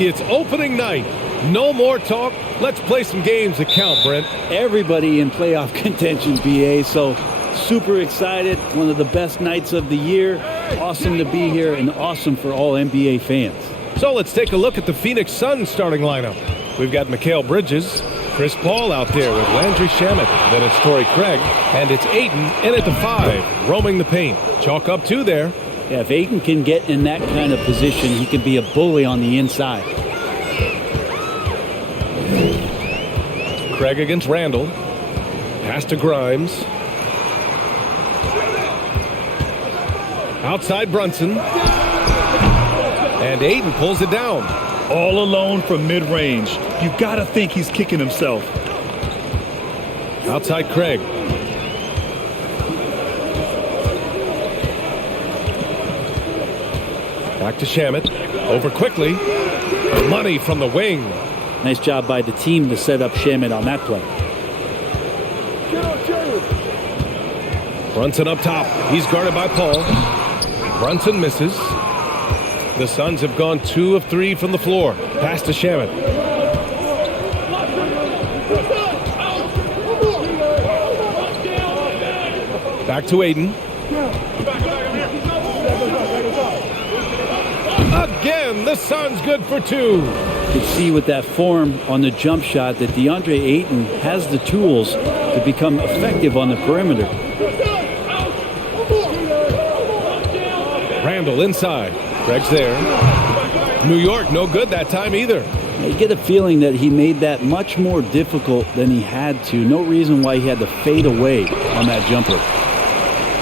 It's opening night. No more talk. Let's play some games that count, Brent. Everybody in playoff contention, BA, so super excited. One of the best nights of the year. Awesome to be here and awesome for all NBA fans. So let's take a look at the Phoenix Suns starting lineup. We've got Mikal Bridges, Chris Paul out there with Landry Shamet. Then it's Torrey Craig, and it's Ayton in at the 5, roaming the paint. Chalk up 2 there. Yeah, if Ayton can get in that kind of position, he can be a bully on the inside. Craig against Randall. Pass to Grimes. Outside Brunson. And Ayton pulls it down. All alone from mid-range. You got to think he's kicking himself. Outside Craig. Back to Shamet. Over quickly. Money from the wing. Nice job by the team to set up Shamet on that play. Brunson up top. He's guarded by Paul. Brunson misses. The Suns have gone 2 of 3 from the floor. Pass to Shamet. Back to Ayton. Again, the Suns good for 2. You can see with that form on the jump shot that DeAndre Ayton has the tools to become effective on the perimeter. Randall inside. Craig's there. New York no good that time either. You get a feeling that he made that much more difficult than he had to. No reason why he had to fade away on that jumper.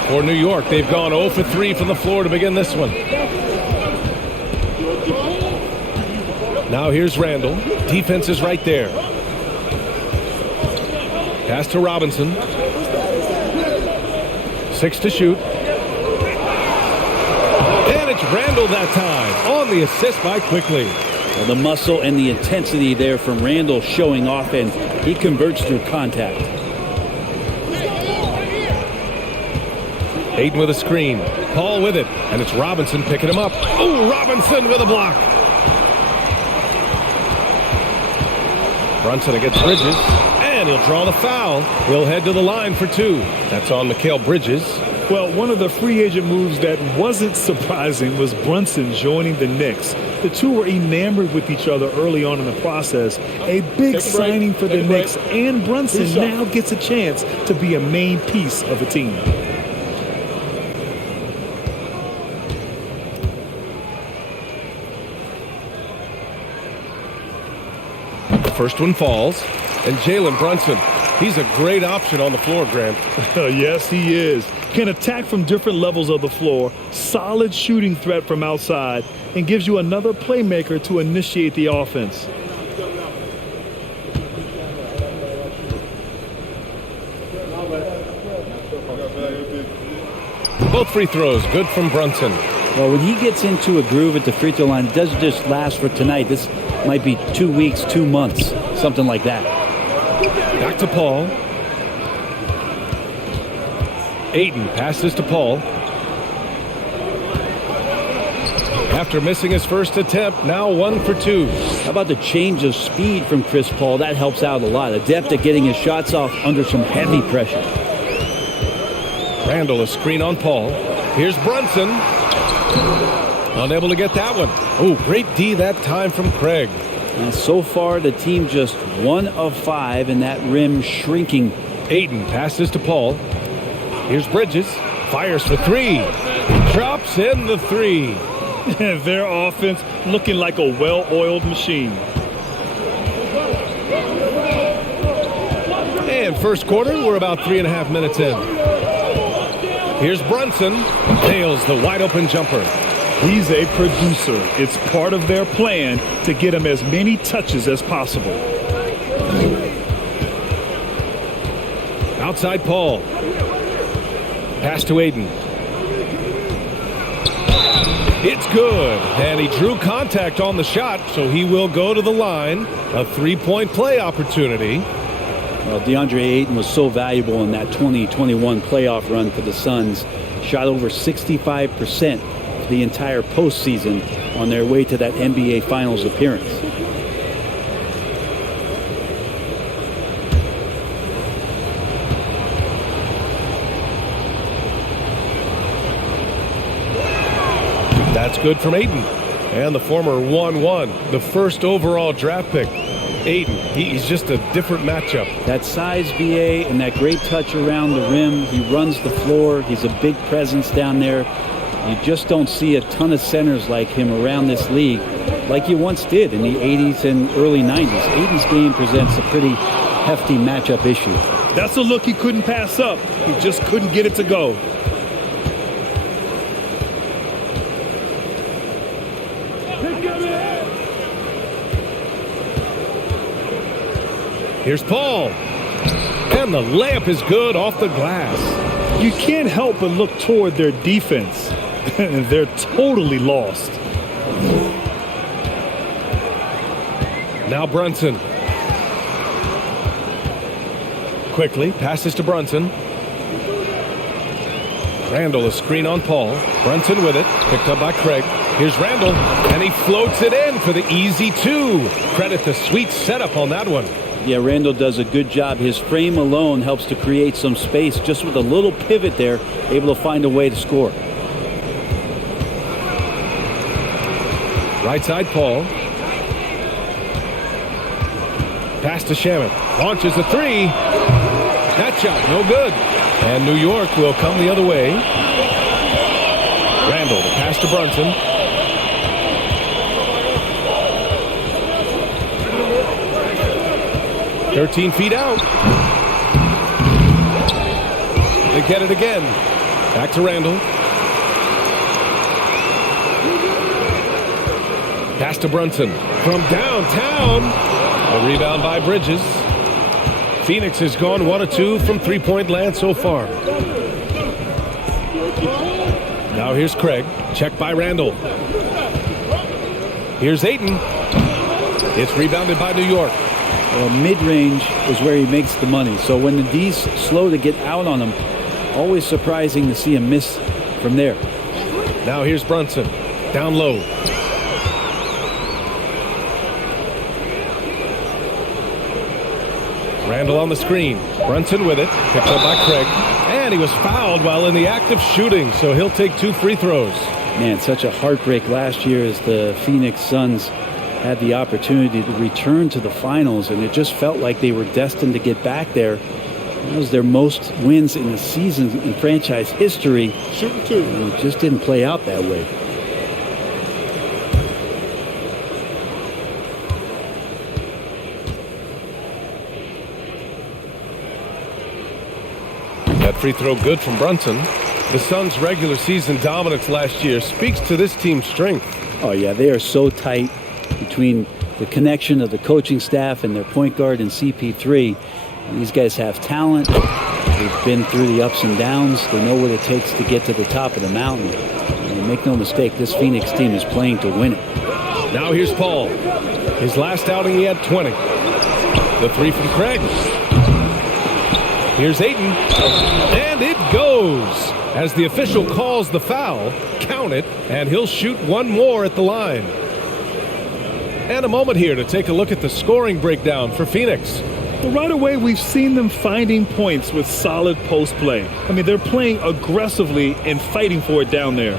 For New York, they've gone 0 for 3 from the floor to begin this one. Now here's Randall. Defense is right there. Pass to Robinson. 6 to shoot. And it's Randall that time on the assist by Quickly. Well, the muscle and the intensity there from Randall showing off, and he converts through contact. Ayton with a screen. Paul with it. And it's Robinson picking him up. Oh, Robinson with a block. Brunson against Bridges. And he'll draw the foul. He'll head to the line for 2. That's on Mikal Bridges. Well, one of the free agent moves that wasn't surprising was Brunson joining the Knicks. The two were enamored with each other early on in the process. A big signing for the Knicks, and Brunson now gets a chance to be a main piece of a team. The first one falls. And Jalen Brunson, he's a great option on the floor, Grant. Yes, he is. Can attack from different levels of the floor, solid shooting threat from outside, and gives you another playmaker to initiate the offense. Both free throws, good from Brunson. Well, when he gets into a groove at the free throw line, it doesn't just last for tonight. This might be 2 weeks, 2 months, something like that. Back to Paul. Ayton passes to Paul. After missing his first attempt, now 1 for 2. How about the change of speed from Chris Paul? That helps out a lot. Adept at getting his shots off under some heavy pressure. Randall, a screen on Paul. Here's Brunson. Unable to get that one. Oh, great D that time from Craig. And so far, the team just 1 of 5, and that rim shrinking. Ayton passes to Paul. Here's Bridges. Fires for 3. Drops in the 3. Their offense looking like a well-oiled machine. And first quarter, we're about 3.5 minutes in. Here's Brunson. Nails the wide-open jumper. He's a producer. It's part of their plan to get him as many touches as possible. Outside Paul. Pass to Ayton. It's good. And he drew contact on the shot, so he will go to the line. A 3-point play opportunity. Well, DeAndre Ayton was so valuable in that 2021 playoff run for the Suns. Shot over 65% the entire postseason on their way to that NBA Finals appearance. That's good from Ayton. And the former 1-1, the first overall draft pick. Ayton, he's just a different matchup. That size, VA, and that great touch around the rim. He runs the floor. He's a big presence down there. You just don't see a ton of centers like him around this league like you once did in the 80s and early 90s. Ayton's game presents a pretty hefty matchup issue. That's a look he couldn't pass up. He just couldn't get it to go. Here's Paul. And the layup is good off the glass. You can't help but look toward their defense. They're totally lost. Now Brunson. Quickly passes to Brunson. Randall, a screen on Paul. Brunson with it. Picked up by Craig. Here's Randall. And he floats it in for the easy two. Credit the sweet setup on that one. Yeah, Randall does a good job. His frame alone helps to create some space. Just with a little pivot there, able to find a way to score. Right side, Paul. Pass to Shamet. Launches a three. That shot, no good. And New York will come the other way. Randall, the pass to Brunson. "13 feet out. They get it again. Back to Randall. Pass to Brunson from downtown. A rebound by Bridges. Phoenix has gone 1 of 2 from three-point land so far. Now here's Craig. Checked by Randall. Here's Ayton. It's rebounded by New York. Well, mid-range is where he makes the money. So when the D's slow to get out on him, always surprising to see him miss from there. Now here's Brunson. Down low. Randall on the screen. Brunson with it. Picked up by Craig. And he was fouled while in the act of shooting, so he'll take 2 free throws. Man, such a heartbreak last year as the Phoenix Suns had the opportunity to return to the finals, and it just felt like they were destined to get back there. That was their most wins in the season in franchise history. Shooting two. And it just didn't play out that way. That free throw good from Brunson. The Suns' regular season dominance last year speaks to this team's strength. Oh, yeah, they are so tight between the connection of the coaching staff and their point guard and CP3. These guys have talent. They've been through the ups and downs. They know what it takes to get to the top of the mountain. And make no mistake, this Phoenix team is playing to win it. Now here's Paul. His last outing, he had 20. The three from Craig. Here's Ayton. And it goes. As the official calls the foul, count it, and he'll shoot one more at the line. And a moment here to take a look at the scoring breakdown for Phoenix. Well, right away, we've seen them finding points with solid post play. I mean, they're playing aggressively and fighting for it down there.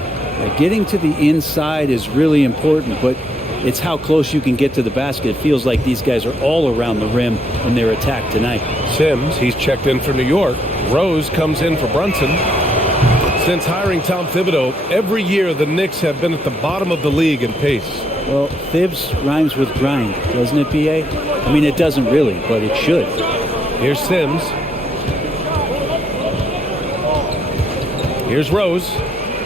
Getting to the inside is really important, but it's how close you can get to the basket. It feels like these guys are all around the rim in their attack tonight. Sims, he's checked in for New York. Rose comes in for Brunson. Since hiring Tom Thibodeau, every year the Knicks have been at the bottom of the league in pace. Well, Thibs rhymes with grind, doesn't it, B.A.? I mean, it doesn't really, but it should. Here's Sims. Here's Rose.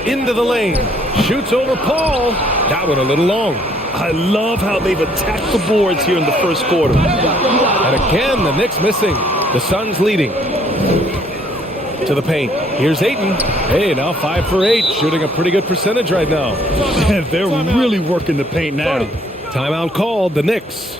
Into the lane. Shoots over Paul. That one a little long. I love how they've attacked the boards here in the first quarter. And again, the Knicks missing. The Suns leading. To the paint. Here's Ayton. Hey, now 5 for 8. Shooting a pretty good percentage right now. They're really working the paint now. Timeout called, the Knicks.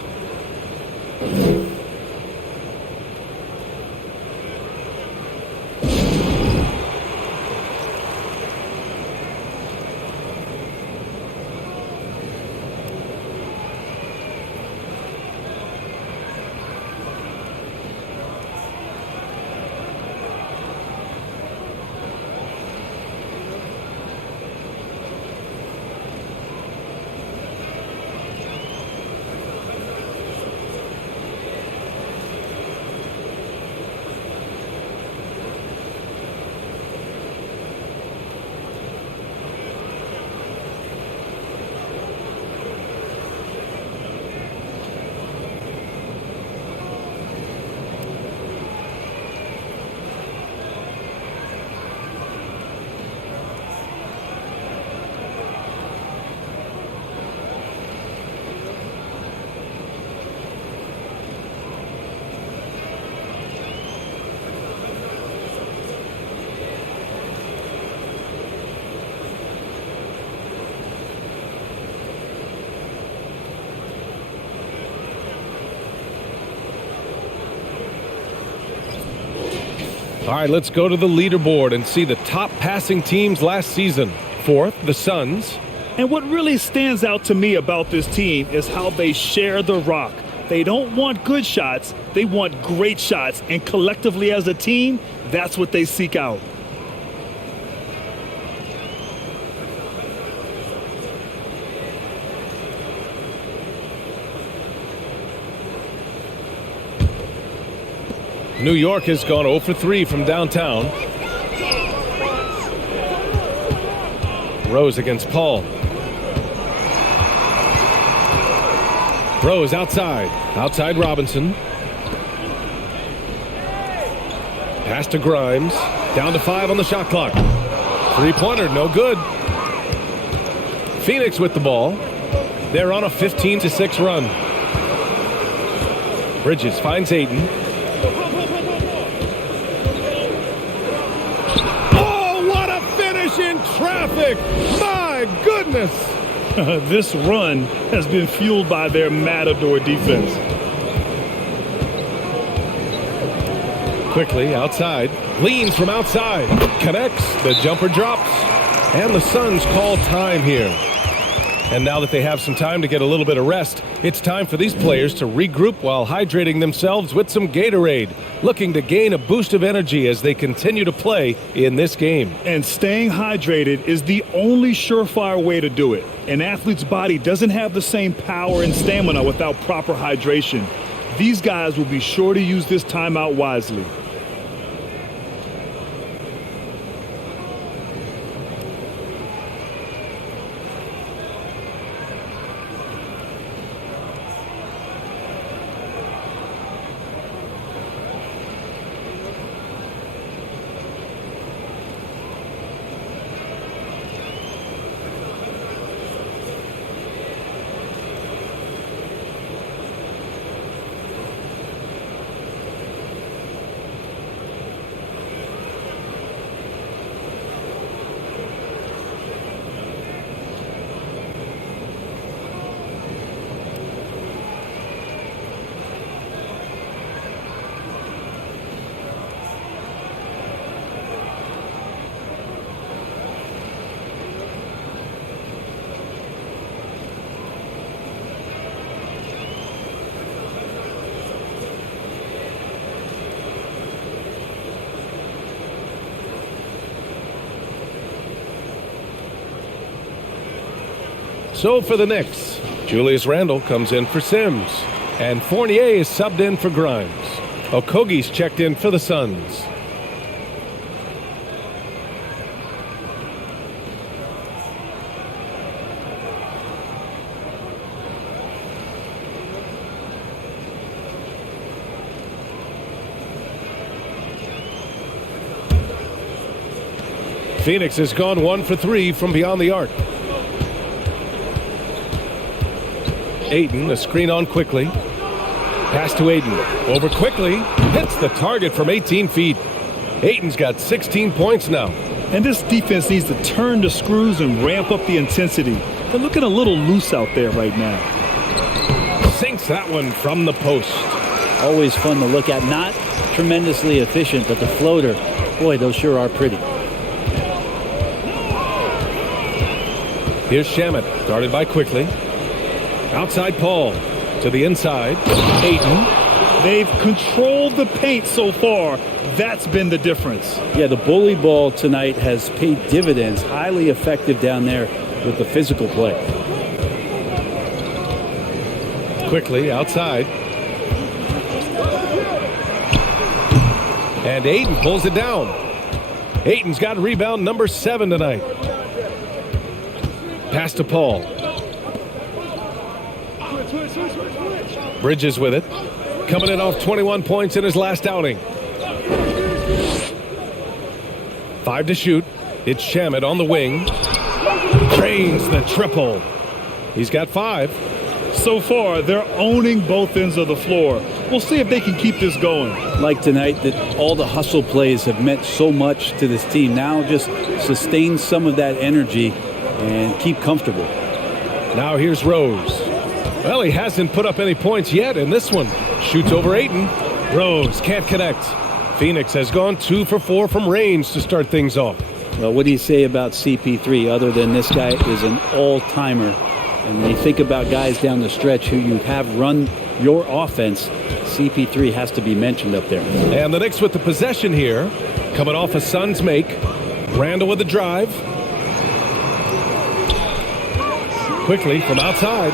All right, let's go to the leaderboard and see the top passing teams last season. Fourth, the Suns. And what really stands out to me about this team is how they share the rock. They don't want good shots, they want great shots. And collectively as a team, that's what they seek out. New York has gone 0 for 3 from downtown. Rose against Paul. Rose outside. Outside Robinson. Pass to Grimes. Down to 5 on the shot clock. Three-pointer, no good. Phoenix with the ball. They're on a 15-6 run. Bridges finds Ayton. Oh, what a finish in traffic! My goodness! This run has been fueled by their Matador defense. Quickly outside, leans from outside, connects, the jumper drops, and the Suns call time here. And now that they have some time to get a little bit of rest, it's time for these players to regroup while hydrating themselves with some Gatorade, looking to gain a boost of energy as they continue to play in this game. And staying hydrated is the only surefire way to do it. An athlete's body doesn't have the same power and stamina without proper hydration. These guys will be sure to use this timeout wisely. So for the Knicks, Julius Randle comes in for Sims, and Fournier is subbed in for Grimes. Okogie's checked in for the Suns. Phoenix has gone 1 for 3 from beyond the arc. Ayton, a screen on quickly. Pass to Ayton. Over quickly. Hits the target from 18 feet. Ayton's got 16 points now. And this defense needs to turn the screws and ramp up the intensity. They're looking a little loose out there right now. Sinks that one from the post. Always fun to look at. Not tremendously efficient, but the floater, boy, those sure are pretty. Here's Shamet, guarded by Quickly. Outside Paul, to the inside, Ayton. They've controlled the paint so far. That's been the difference. Yeah, the bully ball tonight has paid dividends. Highly effective down there with the physical play. Quickly outside. And Ayton pulls it down. Ayton's got rebound number 7 tonight. Pass to Paul. Bridges with it. Coming in off 21 points in his last outing. 5 to shoot. It's Shamet on the wing. Drains the triple. He's got 5. So far, they're owning both ends of the floor. We'll see if they can keep this going. Like tonight, that all the hustle plays have meant so much to this team. Now just sustain some of that energy and keep comfortable. Now here's Rose. Well, he hasn't put up any points yet in this one. Shoots over Ayton. Rose can't connect. Phoenix has gone 2 for 4 from range to start things off. Well, what do you say about CP3 other than this guy is an all-timer? And when you think about guys down the stretch who you have run your offense, CP3 has to be mentioned up there. And the Knicks with the possession here, coming off a Suns make. Randall with the drive. Quickly from outside.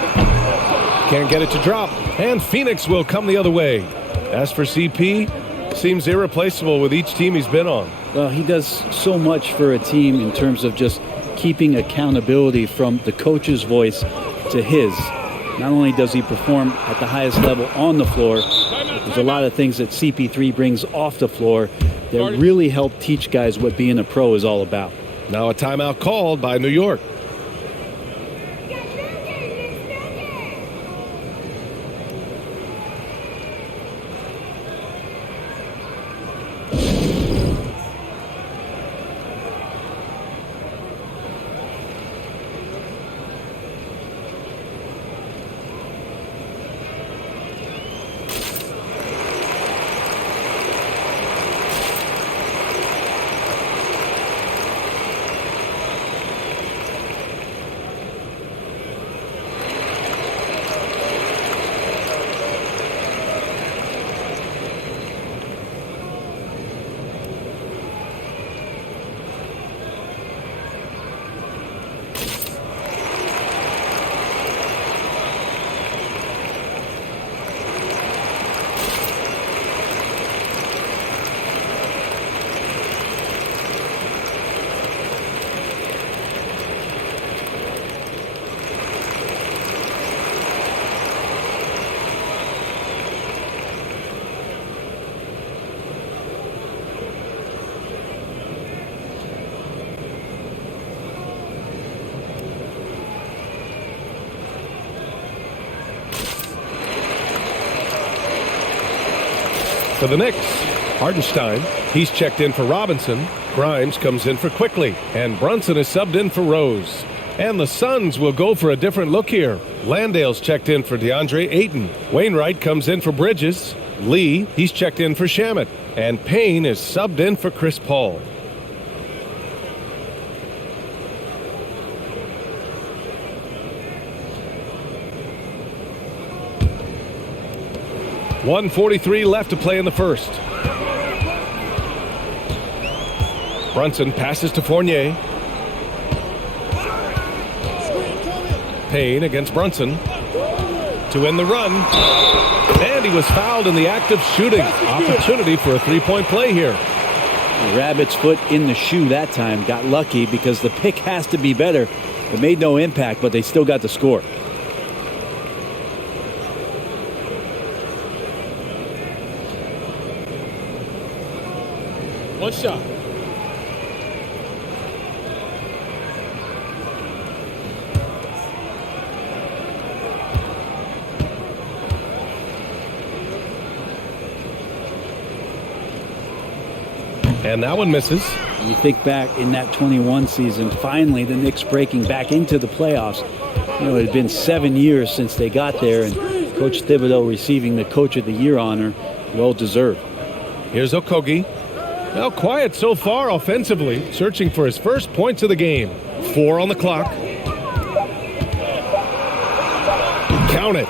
Can't get it to drop. And Phoenix will come the other way. As for CP, seems irreplaceable with each team he's been on. Well, he does so much for a team in terms of just keeping accountability from the coach's voice to his. Not only does he perform at the highest level on the floor, but there's a lot of things that CP3 brings off the floor that really help teach guys what being a pro is all about. Now a timeout called by New York. For the Knicks, Hartenstein, he's checked in for Robinson. Grimes comes in for Quickly. And Brunson is subbed in for Rose. And the Suns will go for a different look here. Landale's checked in for DeAndre Ayton. Wainwright comes in for Bridges. Lee, he's checked in for Shamet. And Payne is subbed in for Chris Paul. .143 left to play in the first. Brunson passes to Fournier. Payne against Brunson to end the run. And he was fouled in the act of shooting. Opportunity for a three-point play here. Rabbit's foot in the shoe that time. Got lucky because the pick has to be better. It made no impact, but they still got the score. One shot. And that one misses. You think back in that 21 season, finally the Knicks breaking back into the playoffs. You know, it had been 7 years since they got there, and Coach Thibodeau receiving the Coach of the Year honor, well deserved. Here's Okogie. Well, quiet so far offensively, searching for his first points of the game. 4 on the clock. Count it.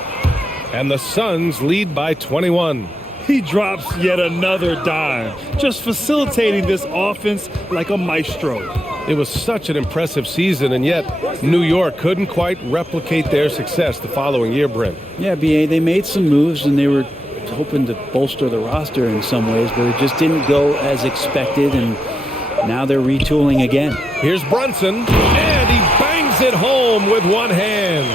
And the Suns lead by 21. He drops yet another dime, just facilitating this offense like a maestro. It was such an impressive season, and yet New York couldn't quite replicate their success the following year, Brent. Yeah, B.A., they made some moves, and they were hoping to bolster the roster in some ways, but it just didn't go as expected, and now they're retooling again. Here's Brunson, and he bangs it home with one hand.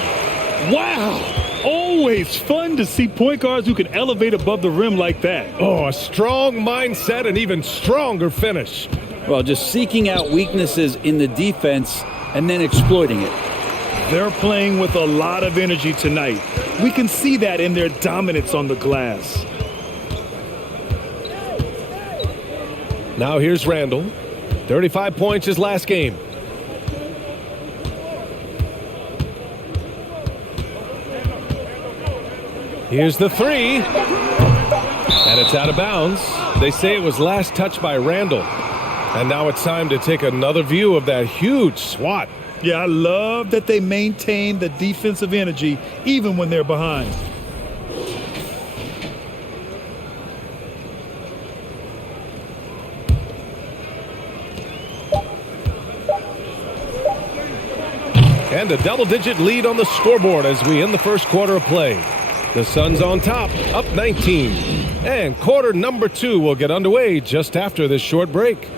Wow! Always fun to see point guards who can elevate above the rim like that. Oh, a strong mindset and even stronger finish. Well, just seeking out weaknesses in the defense and then exploiting it. They're playing with a lot of energy tonight. We can see that in their dominance on the glass. Now here's Randall. 35 points his last game. Here's the three. And it's out of bounds. They say it was last touched by Randall. And now it's time to take another view of that huge swat. Yeah, I love that they maintain the defensive energy even when they're behind. And a double-digit lead on the scoreboard as we end the first quarter of play. The Suns on top, up 19. And quarter number 2 will get underway just after this short break.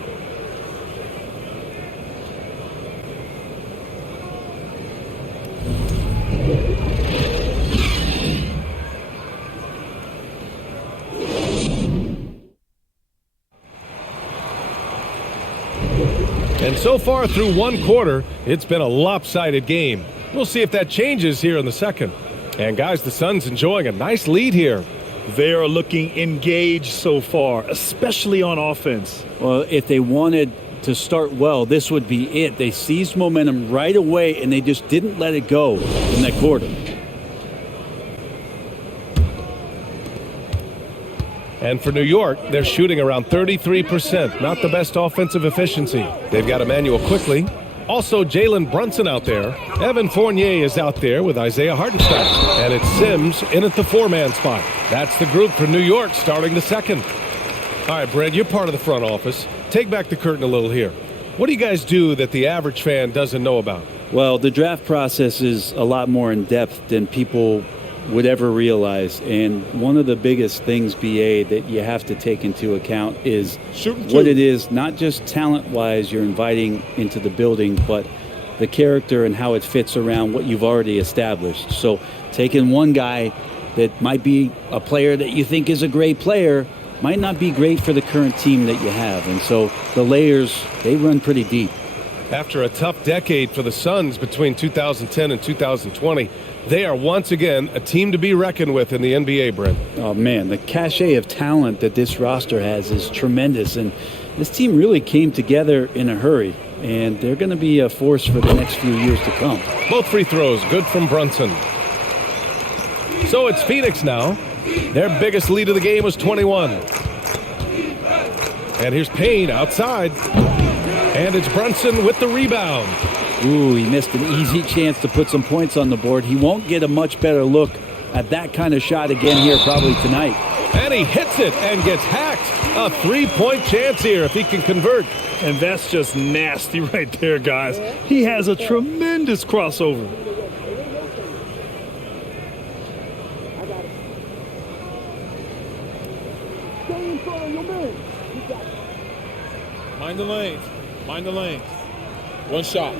And so far through one quarter, it's been a lopsided game. We'll see if that changes here in the second. And guys, the Suns enjoying a nice lead here. They are looking engaged so far, especially on offense. Well, if they wanted to start well, this would be it. They seized momentum right away, and they just didn't let it go in that quarter. And for New York, they're shooting around 33%. Not the best offensive efficiency. They've got Emmanuel Quickly. Also, Jalen Brunson out there. Evan Fournier is out there with Isaiah Hartenstein. And it's Sims in at the 4-man spot. That's the group for New York starting the second. All right, Brad, you're part of the front office. Take back the curtain a little here. What do you guys do that the average fan doesn't know about? Well, the draft process is a lot more in depth than people would ever realize. And one of the biggest things, BA, that you have to take into account is what it is, not just talent-wise you're inviting into the building, but the character and how it fits around what you've already established. So taking one guy that might be a player that you think is a great player might not be great for the current team that you have. And so the layers, they run pretty deep. After a tough decade for the Suns between 2010 and 2020, they are once again a team to be reckoned with in the NBA, Brent. Oh, man, the cachet of talent that this roster has is tremendous. And this team really came together in a hurry. And they're going to be a force for the next few years to come. Both free throws, good from Brunson. So it's Phoenix now. Their biggest lead of the game was 21. And here's Payne outside. And it's Brunson with the rebound. Ooh, he missed an easy chance to put some points on the board. He won't get a much better look at that kind of shot again here probably tonight. And he hits it and gets hacked. A three-point chance here if he can convert. And that's just nasty right there, guys. He has a tremendous crossover. Mind the lanes. Mind the lanes. One shot.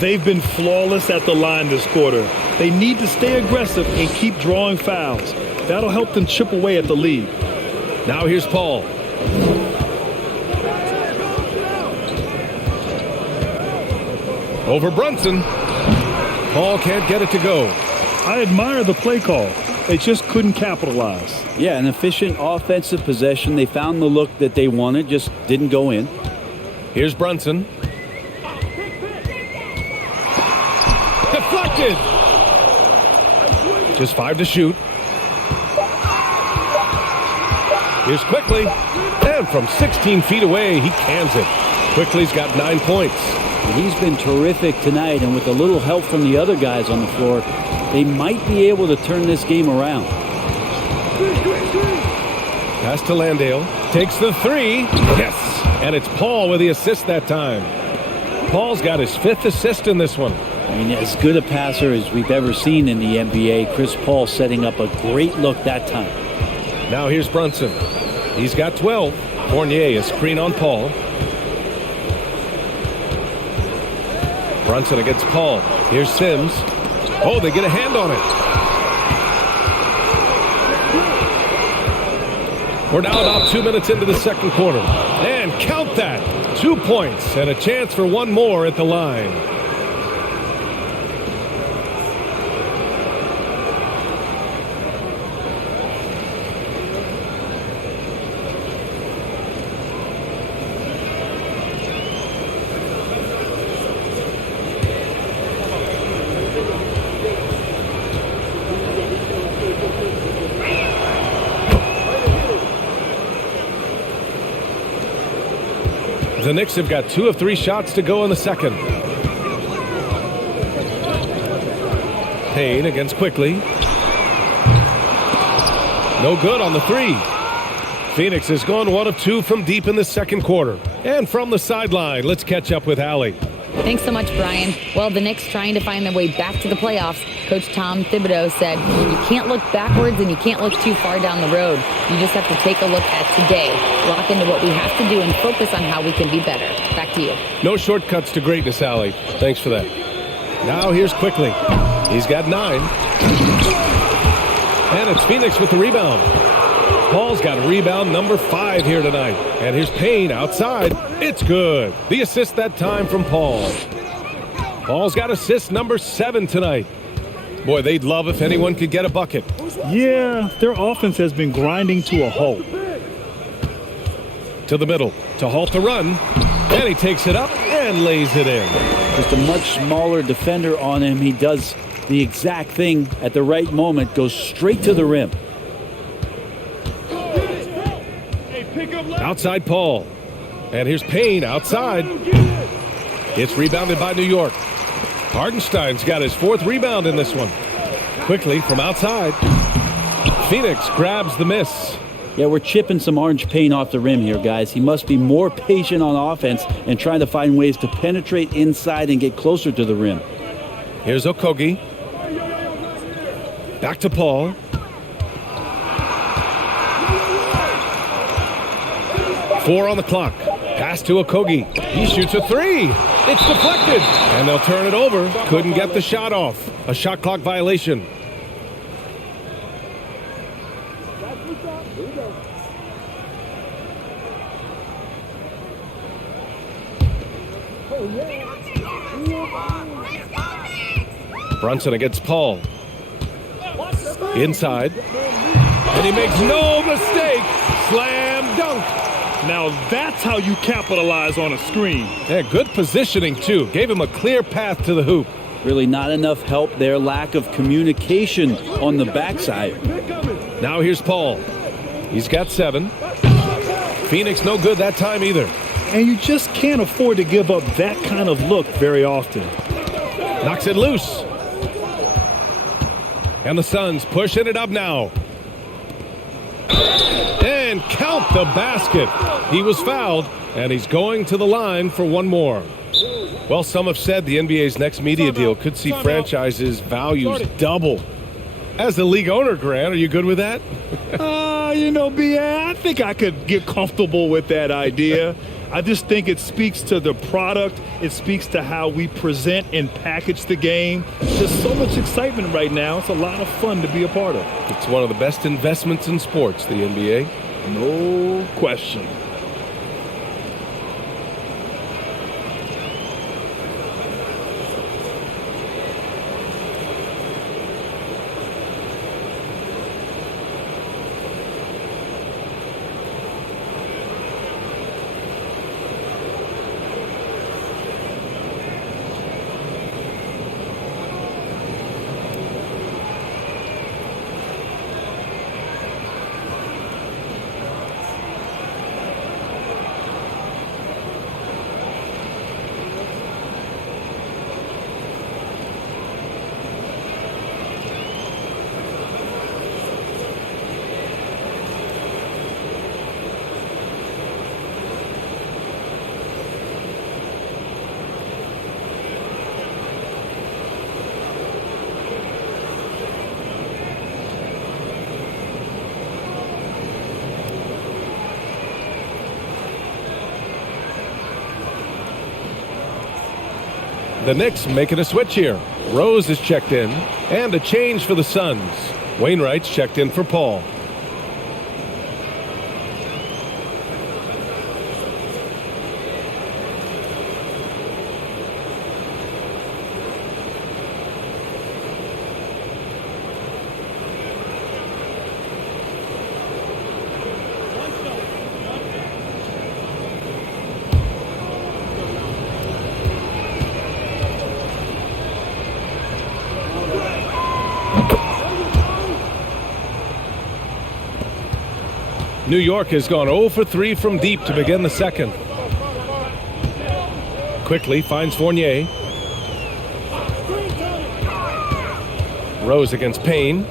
They've been flawless at the line this quarter. They need to stay aggressive and keep drawing fouls. That'll help them chip away at the lead. Now here's Paul. Over Brunson. Paul can't get it to go. I admire the play call. They just couldn't capitalize. Yeah, an efficient offensive possession. They found the look that they wanted, just didn't go in. Here's Brunson. Deflected. Just 5 to shoot. Here's Quickly. And from 16 feet away, he cans it. Quickly's got 9 points. He's been terrific tonight, and with a little help from the other guys on the floor, they might be able to turn this game around. Pass to Landale. Takes the 3. Yes. And it's Paul with the assist that time. Paul's got his 5th assist in this one. I mean, as good a passer as we've ever seen in the NBA. Chris Paul setting up a great look that time. Now here's Brunson. He's got 12. Fournier, a screen on Paul. Brunson against Paul. Here's Sims. Oh, they get a hand on it. We're now about 2 minutes into the second quarter. And count that. 2 points and a chance for one more at the line. The Knicks have got 2 of 3 shots to go in the second. Payne against Quickly. No good on the 3. Phoenix has gone 1 of 2 from deep in the second quarter. And from the sideline, let's catch up with Allie. Thanks so much, Brian. Well, the Knicks trying to find their way back to the playoffs. Coach Tom Thibodeau said, you can't look backwards and you can't look too far down the road. You just have to take a look at today, lock into what we have to do, and focus on how we can be better. Back to you. No shortcuts to greatness, Allie. Thanks for that. Now here's Quickly. He's got 9. And it's Phoenix with the rebound. Paul's got a rebound number 5 here tonight. And here's Payne outside. It's good. The assist that time from Paul. Paul's got assist number 7 tonight. Boy, they'd love if anyone could get a bucket. Yeah, their offense has been grinding to a halt. To the middle to halt the run. And he takes it up and lays it in. Just a much smaller defender on him. He does the exact thing at the right moment, goes straight to the rim. Outside Paul. And here's Payne outside. It's rebounded by New York. Hardenstein's got his 4th rebound in this one. Quickly from outside. Phoenix grabs the miss. Yeah, we're chipping some orange paint off the rim here, guys. He must be more patient on offense and trying to find ways to penetrate inside and get closer to the rim. Here's Okogie. Back to Paul. Four on the clock. Pass to Okogie. He shoots a 3. It's deflected. And they'll turn it over. Couldn't get the shot off. A shot clock violation. Brunson against Paul. Inside. And he makes no mistake. Slam dunk. Now that's how you capitalize on a screen. Yeah, good positioning, too. Gave him a clear path to the hoop. Really not enough help there. Lack of communication on the backside. Now here's Paul. He's got 7. Phoenix no good that time either. And you just can't afford to give up that kind of look very often. Knocks it loose. And the Suns pushing it up now. And count the basket. He was fouled, and he's going to the line for one more. Well, some have said the NBA's next media deal could see franchises' values double. As the league owner, Grant, are you good with that? I think I could get comfortable with that idea. I just think it speaks to the product. It speaks to how we present and package the game. There's so much excitement right now. It's a lot of fun to be a part of. It's one of the best investments in sports, the NBA. No question. The Knicks making a switch here. Rose is checked in, and a change for the Suns. Wainwright's checked in for Paul. New York has gone 0 for 3 from deep to begin the second. Quickly finds Fournier. Rose against Payne.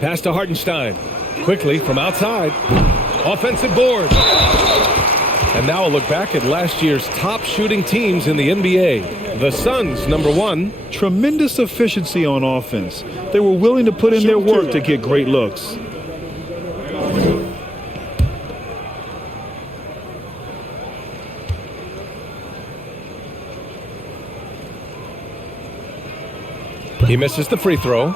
Pass to Hartenstein. Quickly from outside. Offensive board. And now a look back at last year's top shooting teams in the NBA. The Suns, number 1. Tremendous efficiency on offense. They were willing to put in their work to get great looks. He misses the free throw.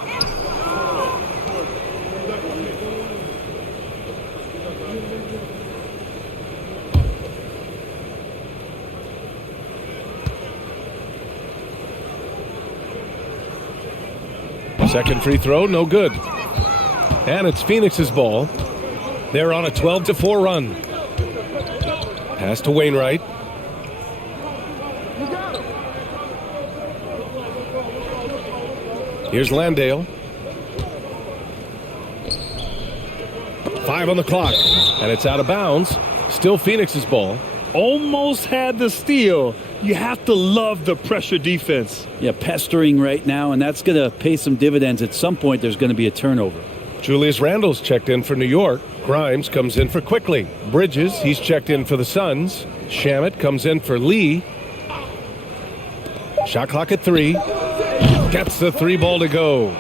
Second free throw, no good. And it's Phoenix's ball. They're on a 12-4 run. Pass to Wainwright. Here's Landale. 5 on the clock. And it's out of bounds. Still Phoenix's ball. Almost had the steal. You have to love the pressure defense. Yeah, pestering right now, and that's going to pay some dividends. At some point, there's going to be a turnover. Julius Randle's checked in for New York. Grimes comes in for Quickly. Bridges, he's checked in for the Suns. Shamet comes in for Lee. Shot clock at 3. Gets the 3 ball to go.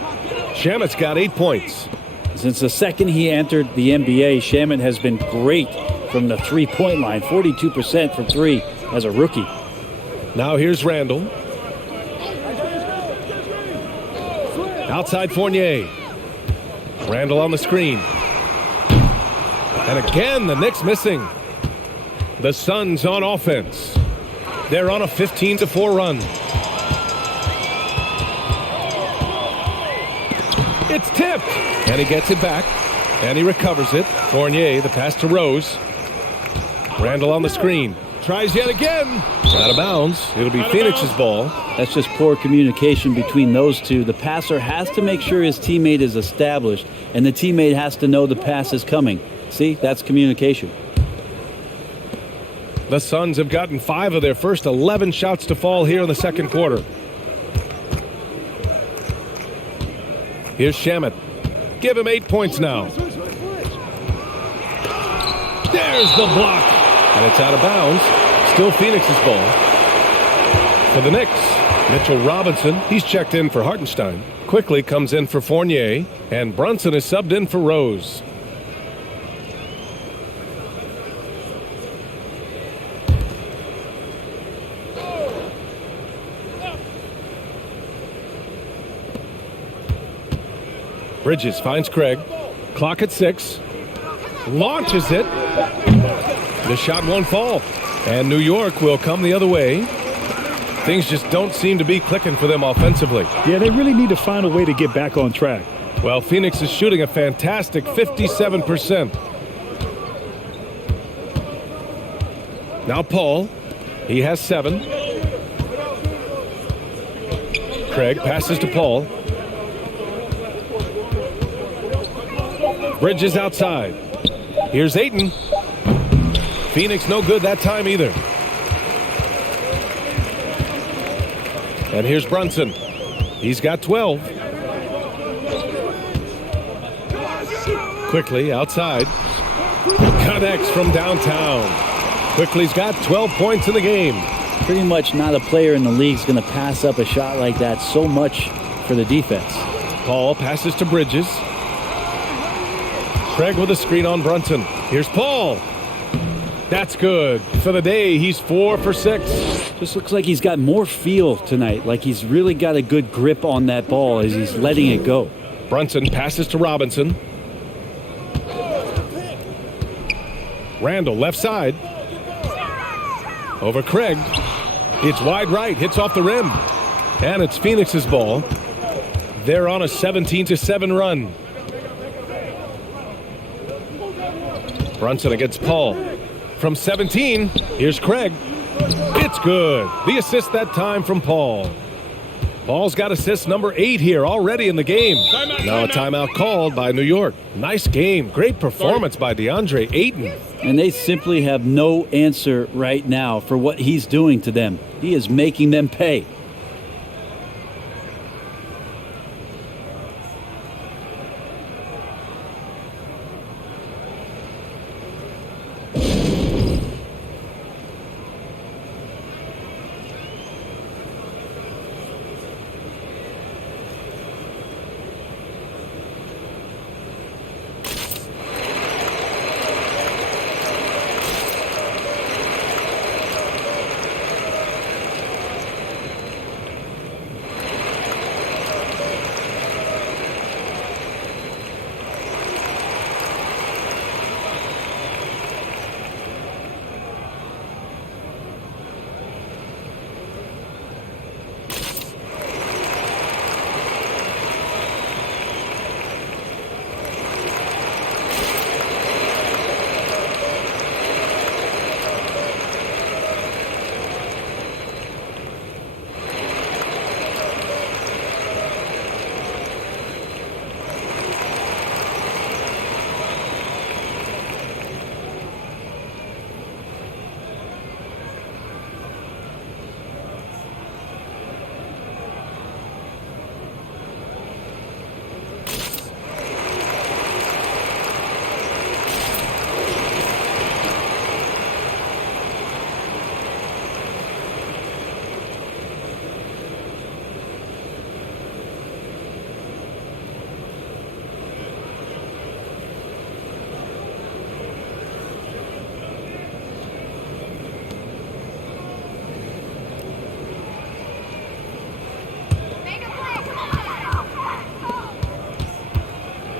Shamet's got 8 points. Since the second he entered the NBA, Shamet has been great from the three-point line. 42% from 3 as a rookie. Now here's Randle. Outside Fournier. Randle on the screen. And again, the Knicks missing. The Suns on offense. They're on a 15-4 run. It's tipped. And he gets it back. And he recovers it. Fournier, the pass to Rose. Randle on the screen. Tries yet again. Out of bounds. It'll be Phoenix's ball. That's just poor communication between those two. The passer has to make sure his teammate is established, and the teammate has to know the pass is coming. See, that's communication. The Suns have gotten 5 of their first 11 shots to fall here in the second quarter. Here's Shamet. Give him 8 points now. There's the block. And it's out of bounds. Still Phoenix's ball. For the Knicks, Mitchell Robinson, he's checked in for Hartenstein. Quickly comes in for Fournier. And Brunson is subbed in for Rose. Bridges finds Craig. Clock at 6. Launches it. The shot won't fall. And New York will come the other way. Things just don't seem to be clicking for them offensively. Yeah, they really need to find a way to get back on track. Well, Phoenix is shooting a fantastic 57%. Now Paul. He has 7. Craig passes to Paul. Bridges outside. Here's Ayton. Phoenix no good that time either. And here's Brunson. He's got 12. Quickly outside. Connects from downtown. Quickly's got 12 points in the game. Pretty much not a player in the league is going to pass up a shot like that so much for the defense. Paul passes to Bridges. Craig with a screen on Brunson. Here's Paul. That's good. For the day, he's 4 for 6. Just looks like he's got more feel tonight, like he's really got a good grip on that ball as he's letting it go. Brunson passes to Robinson. Randle left side. Over Craig. It's wide right, hits off the rim. And it's Phoenix's ball. They're on a 17-7 run. Brunson against Paul. From 17, here's Craig. It's good. The assist that time from Paul. Paul's got assist number 8 here already in the game. Now a timeout called by New York. Nice game. Great performance by DeAndre Ayton. And they simply have no answer right now for what he's doing to them. He is making them pay.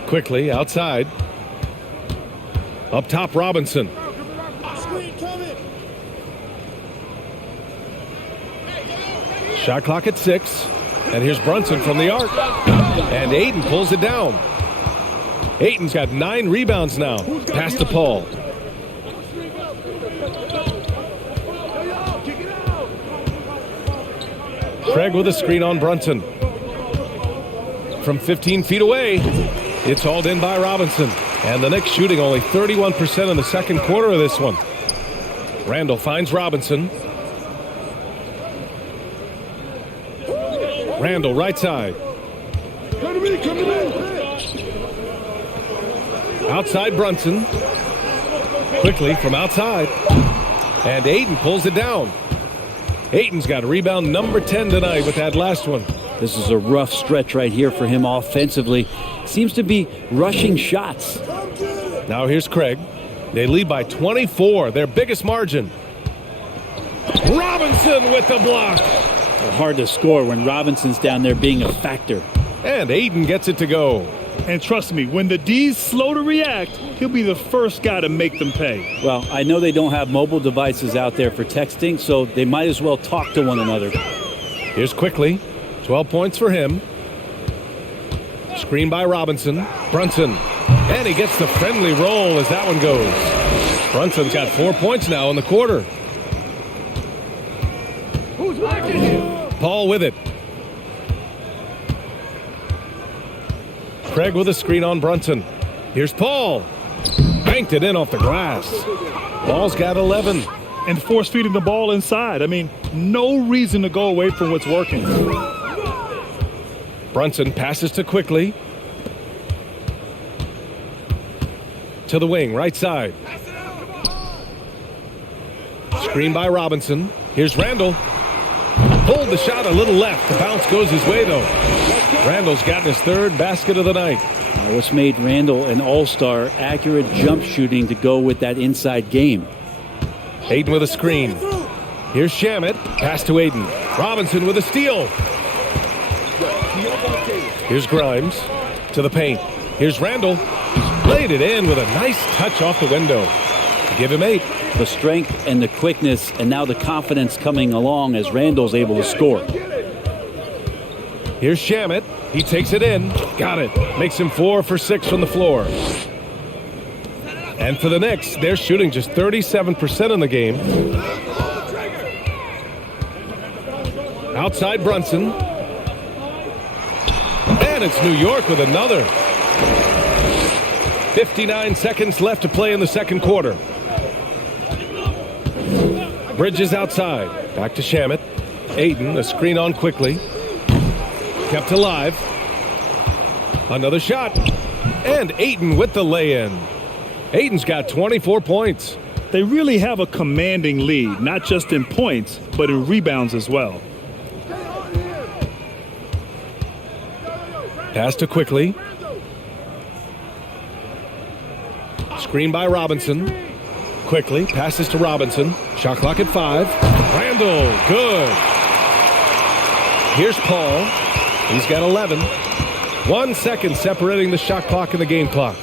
Quickly outside. Up top, Robinson. Shot clock at 6. And here's Brunson from the arc. And Ayton pulls it down. Ayton's got 9 rebounds now. Pass to Paul. Craig with a screen on Brunson. From 15 feet away, it's hauled in by Robinson. And the Knicks shooting only 31% in the second quarter of this one. Randall finds Robinson. Randall, right side. Outside Brunson. Quickly from outside. And Ayton pulls it down. Ayton's got rebound number 10 tonight with that last one. This is a rough stretch right here for him offensively. Seems to be rushing shots. Now here's Craig. They lead by 24, their biggest margin. Robinson with the block. Hard to score when Robinson's down there being a factor. And Ayton gets it to go. And trust me, when the D's slow to react, he'll be the first guy to make them pay. Well, I know they don't have mobile devices out there for texting, so they might as well talk to one another. Here's Quickly. 12 points for him. Screen by Robinson. Brunson. And he gets the friendly roll as that one goes. Brunson's got 4 points now in the quarter. Paul with it. Craig with a screen on Brunson. Here's Paul. Banked it in off the glass. Paul's got 11. And force feeding the ball inside. I mean, no reason to go away from what's working. Brunson passes to Quickly. To the wing, right side. Screen by Robinson. Here's Randall. Pulled the shot a little left. The bounce goes his way, though. Randall's gotten his 3rd basket of the night. What's made Randall an all-star? Accurate jump shooting to go with that inside game. Ayton with a screen. Here's Shamet. Pass to Ayton. Robinson with a steal. Here's Grimes to the paint. Here's Randall. Laid it in with a nice touch off the window. Give him 8. The strength and the quickness, and now the confidence coming along as Randall's able to score. Here's Shamet. He takes it in. Got it. Makes him 4 for 6 from the floor. And for the Knicks, they're shooting just 37% in the game. Outside Brunson. And it's New York with another. 59 seconds left to play in the second quarter. Bridges outside. Back to Shamet. Ayton, a screen on quickly. Kept alive. Another shot. And Ayton with the lay-in. Ayton's got 24 points. They really have a commanding lead, not just in points, but in rebounds as well. Pass to quickly. Screen by Robinson. Quickly passes to Robinson. Shot clock at 5. Randall, good. Here's Paul. He's got 11. 1 second separating the shot clock and the game clock.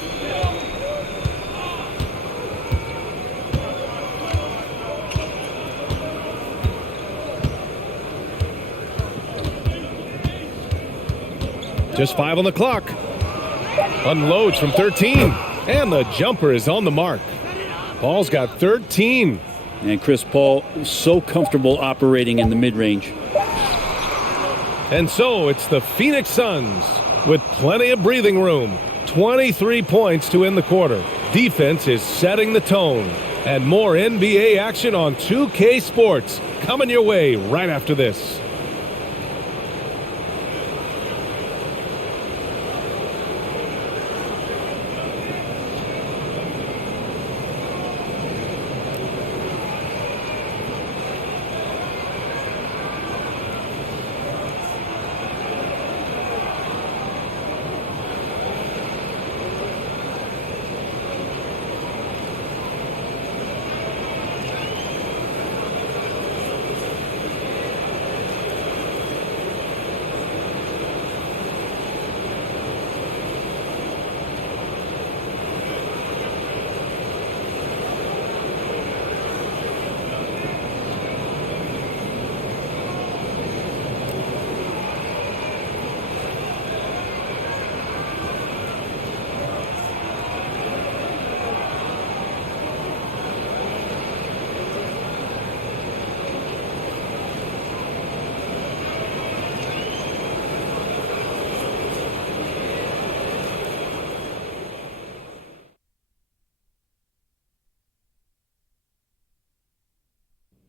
Just 5 on the clock. Unloads from 13. And the jumper is on the mark. Paul's got 13. And Chris Paul so comfortable operating in the mid-range. And so it's the Phoenix Suns with plenty of breathing room. 23 points to end the quarter. Defense is setting the tone. And more NBA action on 2K Sports coming your way right after this.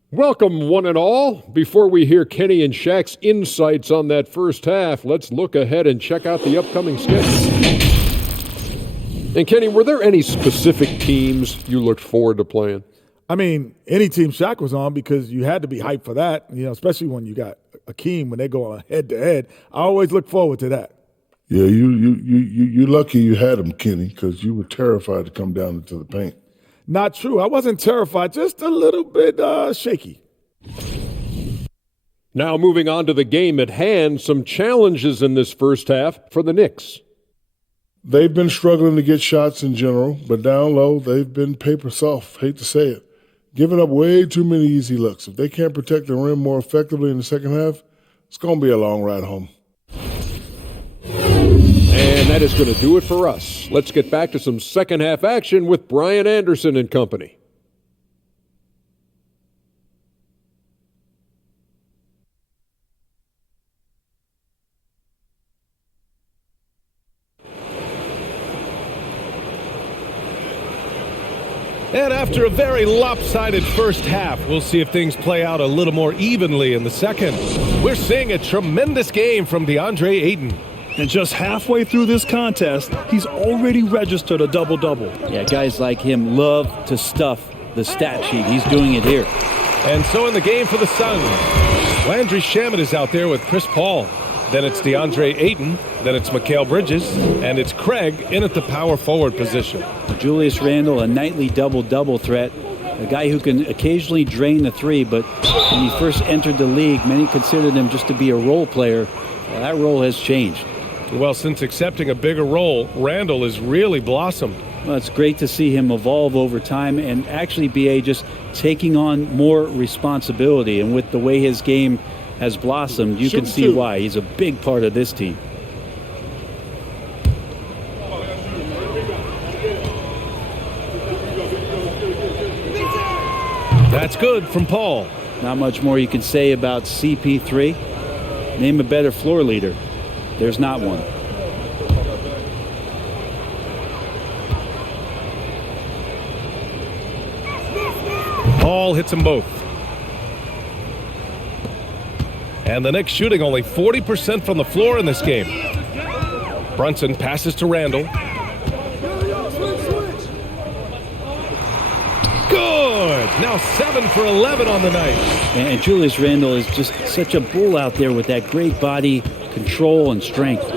Welcome, one and all. Before we hear Kenny and Shaq's insights on that first half, let's look ahead and check out the upcoming schedule. And Kenny, were there any specific teams you looked forward to playing? I mean, any team Shaq was on, because you had to be hyped for that, especially when you got Akeem, when they go on head-to-head. I always look forward to that. Yeah, you're lucky you had him, Kenny, because you were terrified to come down into the paint. Not true. I wasn't terrified, just a little bit shaky. Now moving on to the game at hand, some challenges in this first half for the Knicks. They've been struggling to get shots in general, but down low, they've been paper soft, hate to say it. Giving up way too many easy looks. If they can't protect the rim more effectively in the second half, it's going to be a long ride home. And that is going to do it for us. Let's get back to some second half action with Brian Anderson and company. And after a very lopsided first half, we'll see if things play out a little more evenly in the second. We're seeing a tremendous game from DeAndre Ayton. And just halfway through this contest, he's already registered a double-double. Yeah, guys like him love to stuff the stat sheet. He's doing it here. And so in the game for the Suns, Landry Shamet is out there with Chris Paul. Then it's DeAndre Ayton. Then it's Mikal Bridges. And it's Craig in at the power forward position. Julius Randle, a nightly double-double threat. A guy who can occasionally drain the three, but when he first entered the league, many considered him just to be a role player. Well, that role has changed. Well, since accepting a bigger role, Randall has really blossomed. Well, it's great to see him evolve over time and actually be just taking on more responsibility. And with the way his game has blossomed, you can see why. He's a big part of this team. That's good from Paul. Not much more you can say about CP3. Name a better floor leader. There's not one. Paul hits them both. And the Knicks shooting only 40% from the floor in this game. Brunson passes to Randall. Good! Now 7 for 11 on the night. And Julius Randle is just such a bull out there with that great body control and strength.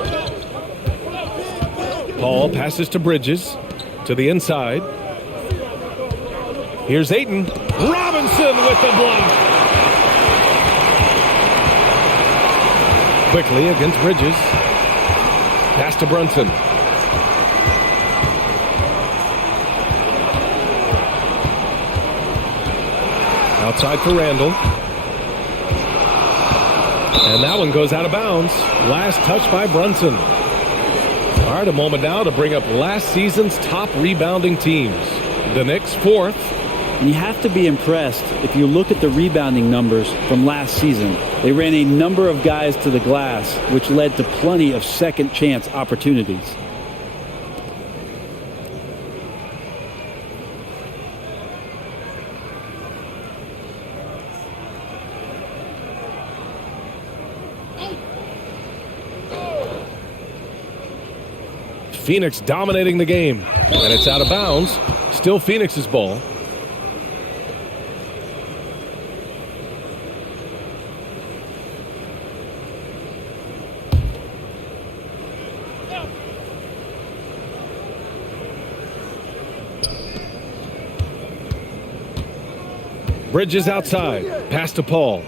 Paul passes to Bridges to the inside. Here's Ayton. Robinson with the block. Quickly against Bridges. Pass to Brunson. Outside for Randall. And that one goes out of bounds. Last touch by Brunson. All right, a moment now to bring up last season's top rebounding teams. The Knicks, 4th. And you have to be impressed if you look at the rebounding numbers from last season. They ran a number of guys to the glass, which led to plenty of second chance opportunities. Phoenix dominating the game. And it's out of bounds. Still Phoenix's ball. Bridges outside. Pass to Paul.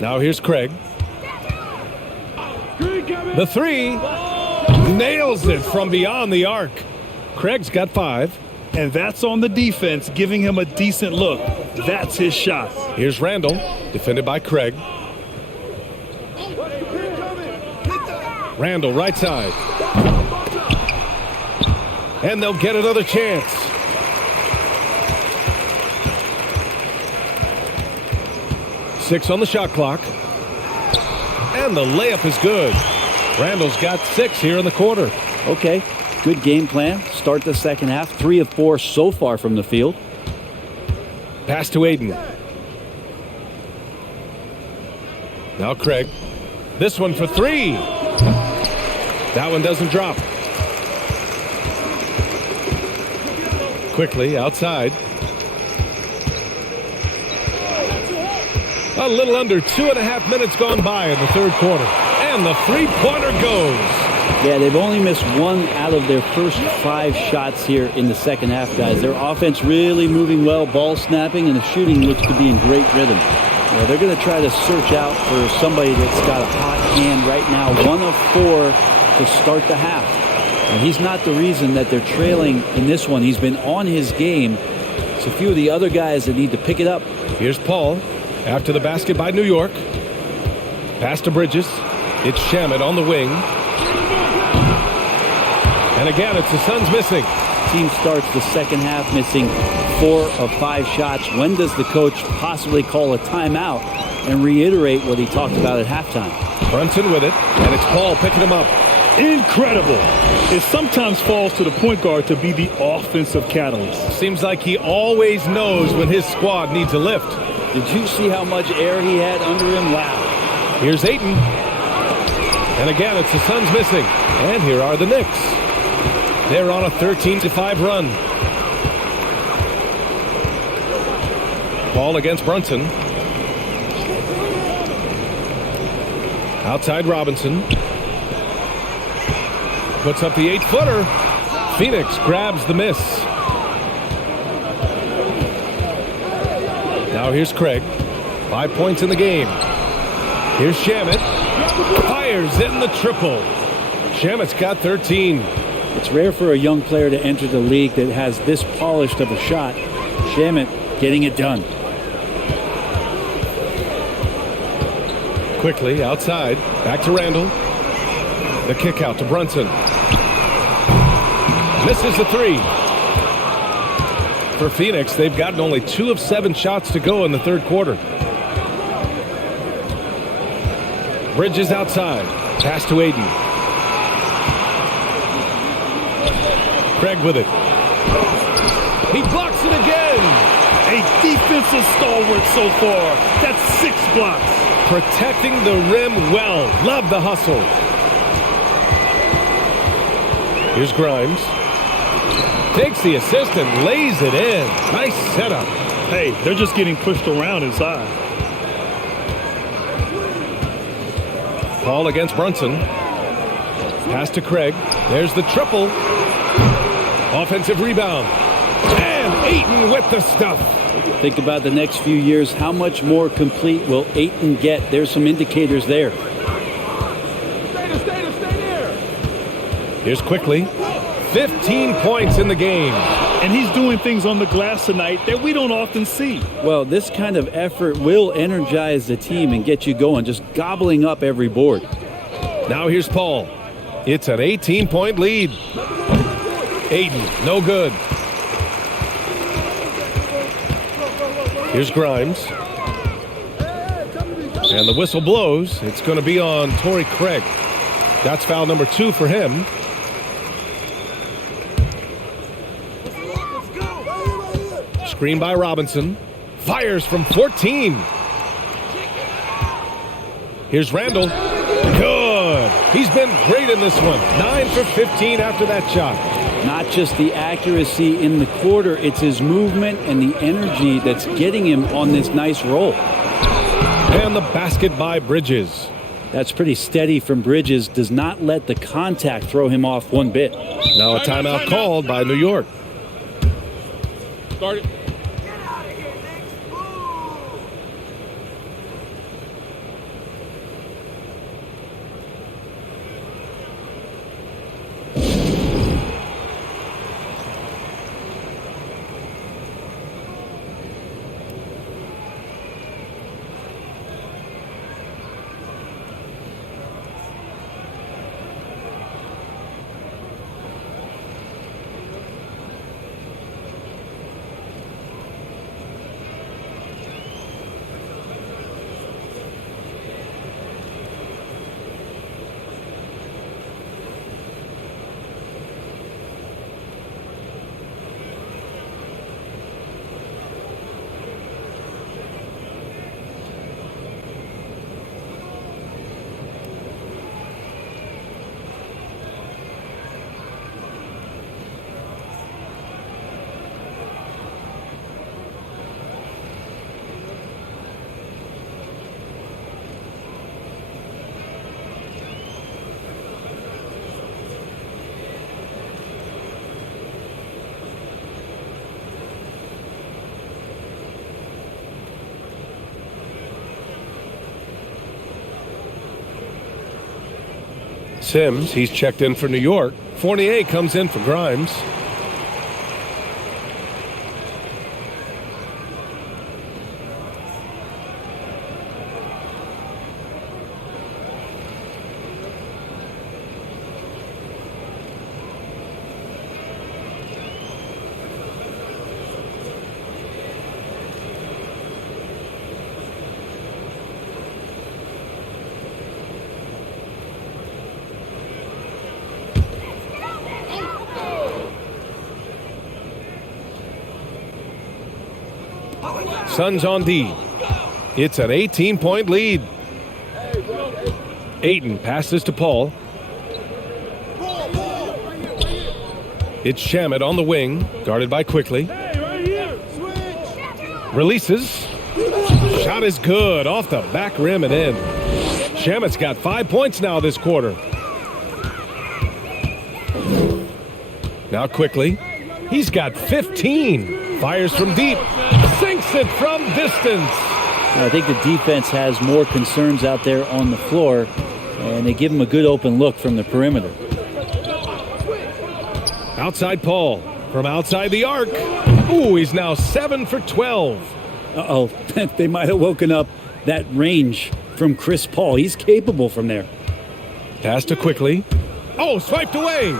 Now here's Craig. The three. Nails it from beyond the arc. Craig's got 5. And that's on the defense, giving him a decent look. That's his shot. Here's Randall, defended by Craig. Randall, right side. And they'll get another chance. Six on the shot clock. And the layup is good. Randall's got 6 here in the quarter. Okay, good game plan. Start the second half. 3 of 4 so far from the field. Pass to Ayton. Now Craig. This one for 3. That one doesn't drop. Quickly outside. A little under 2.5 minutes gone by in the third quarter. And the three-pointer goes. Yeah, they've only missed 1 out of their first 5 shots here in the second half, guys. Their offense really moving well, ball snapping, and the shooting looks to be in great rhythm. They're going to try to search out for somebody that's got a hot hand right now. 1 of 4 to start the half. And he's not the reason that they're trailing in this one. He's been on his game. It's a few of the other guys that need to pick it up. Here's Paul after the basket by New York. Pass to Bridges. It's Shamet on the wing. And again, it's the Suns missing. Team starts the second half missing 4 of 5 shots. When does the coach possibly call a timeout and reiterate what he talked about at halftime? Brunson with it, and it's Paul picking him up. Incredible. It sometimes falls to the point guard to be the offensive catalyst. Seems like he always knows when his squad needs a lift. Did you see how much air he had under him? Wow. Here's Ayton. And again, it's the Suns missing. And here are the Knicks. They're on a 13-5 run. Paul against Brunson. Outside Robinson. Puts up the 8-footer. Phoenix grabs the miss. Now here's Craig. 5 points in the game. Here's Shamet. Fires in the triple. Shamet's got 13. It's rare for a young player to enter the league that has this polished of a shot. Shamet getting it done. Quickly outside. Back to Randall. The kick out to Brunson. Misses the 3. For Phoenix, they've gotten only 2 of 7 shots to go in the third quarter. Bridges outside. Pass to Ayton. Craig with it. He blocks it again. A defensive stalwart so far. That's 6 blocks. Protecting the rim well. Love the hustle. Here's Grimes. Takes the assist and lays it in. Nice setup. Hey, they're just getting pushed around inside. Paul against Brunson. Pass to Craig. There's the triple. Offensive rebound. And Ayton with the stuff. Think about the next few years. How much more complete will Ayton get? There's some indicators there. Stay there. Here's Quickly. 15 points in the game. And he's doing things on the glass tonight that we don't often see. Well, this kind of effort will energize the team and get you going, just gobbling up every board. Now here's Paul. It's an 18-point lead. Ayton, no good. Here's Grimes. And the whistle blows. It's going to be on Torrey Craig. That's foul number 2 for him. Screen by Robinson. Fires from 14. Here's Randall. Good. He's been great in this one. 9 for 15 after that shot. Not just the accuracy in the quarter, it's his movement and the energy that's getting him on this nice roll. And the basket by Bridges. That's pretty steady from Bridges. Does not let the contact throw him off one bit. Now a timeout called by New York. Start it. Sims, he's checked in for New York. Fournier comes in for Grimes. Suns on D. It's an 18-point lead. Ayton passes to Paul. It's Shamet on the wing, guarded by Quickly. Releases. Shot is good, off the back rim and in. Shamet's got 5 points now this quarter. Now Quickly. He's got 15. Fires from deep. Sinks it from distance. I think the defense has more concerns out there on the floor, and they give him a good open look from the perimeter. Outside Paul. From outside the arc. Ooh, he's now 7 for 12. Uh-oh, they might have woken up that range from Chris Paul. He's capable from there. Pass to Quickly. Oh, swiped away.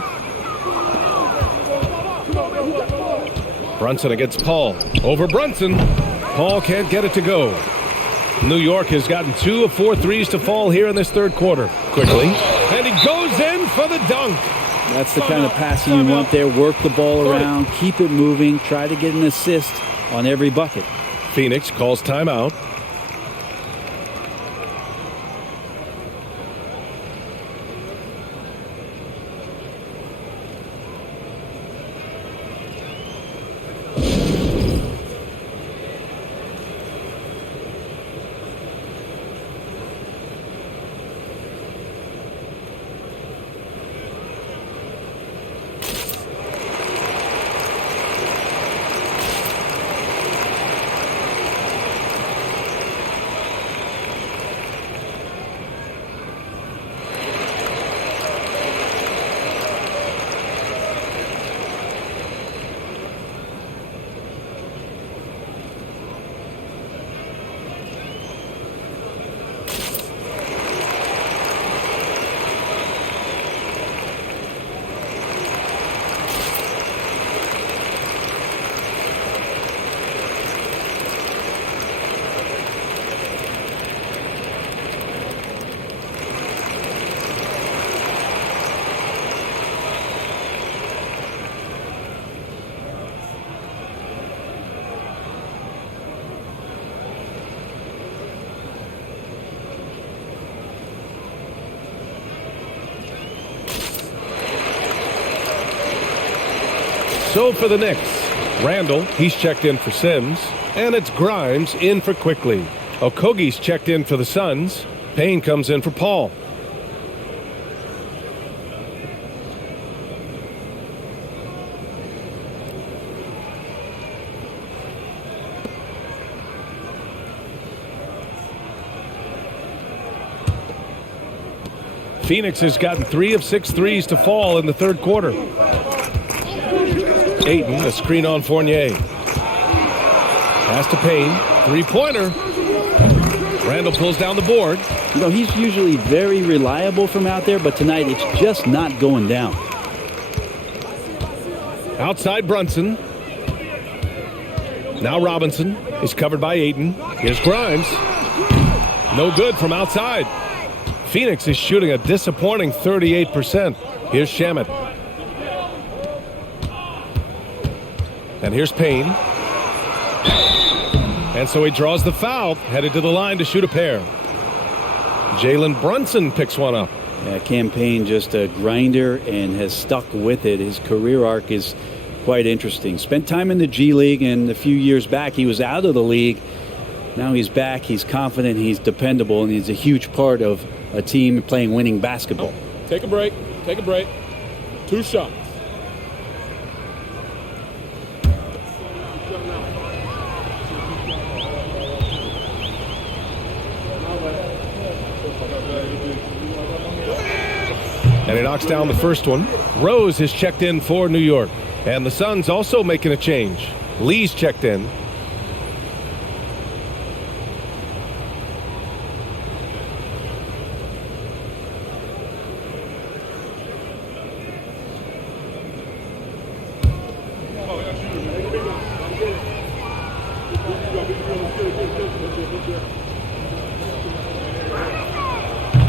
Brunson against Paul. Over Brunson. Paul can't get it to go. New York has gotten 2 of 4 threes to fall here in this third quarter. Quickly. And he goes in for the dunk. That's the kind of passing you want there. Work the ball around, keep it moving, try to get an assist on every bucket. Phoenix calls timeout. So for the Knicks, Randall, he's checked in for Sims, and it's Grimes in for Quickly. Okogie's checked in for the Suns. Payne comes in for Paul. Phoenix has gotten 3 of 6 threes to fall in the third quarter. Ayton, a screen on Fournier. Pass to Payne. Three-pointer. Randall pulls down the board. You know, he's usually very reliable from out there, but tonight it's just not going down. Outside Brunson. Now Robinson is covered by Ayton. Here's Grimes. No good from outside. Phoenix is shooting a disappointing 38%. Here's Shamet. And here's Payne. And so he draws the foul, headed to the line to shoot a pair. Jalen Brunson picks one up. Yeah, Cam Payne just a grinder and has stuck with it. His career arc is quite interesting. Spent time in the G League, and a few years back he was out of the league. Now he's back, he's confident, he's dependable, and he's a huge part of a team playing winning basketball. Take a break. Take a break. 2 shots. And he knocks down the first one. Rose is checked in for New York. And the Suns also making a change. Lee's checked in.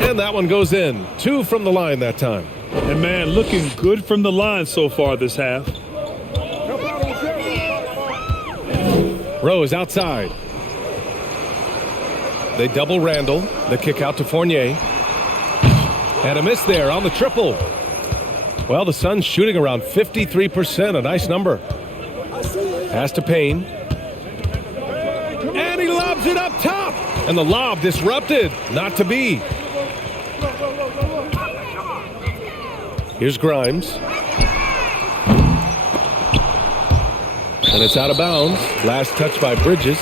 And that one goes in. 2 from the line that time. And man, looking good from the line so far this half. Rose outside. They double Randall. The kick out to Fournier. And a miss there on the triple. Well, the Suns shooting around 53%, a nice number. Pass to Payne. And he lobs it up top. And the lob disrupted. Not to be. Here's Grimes. And it's out of bounds. Last touch by Bridges.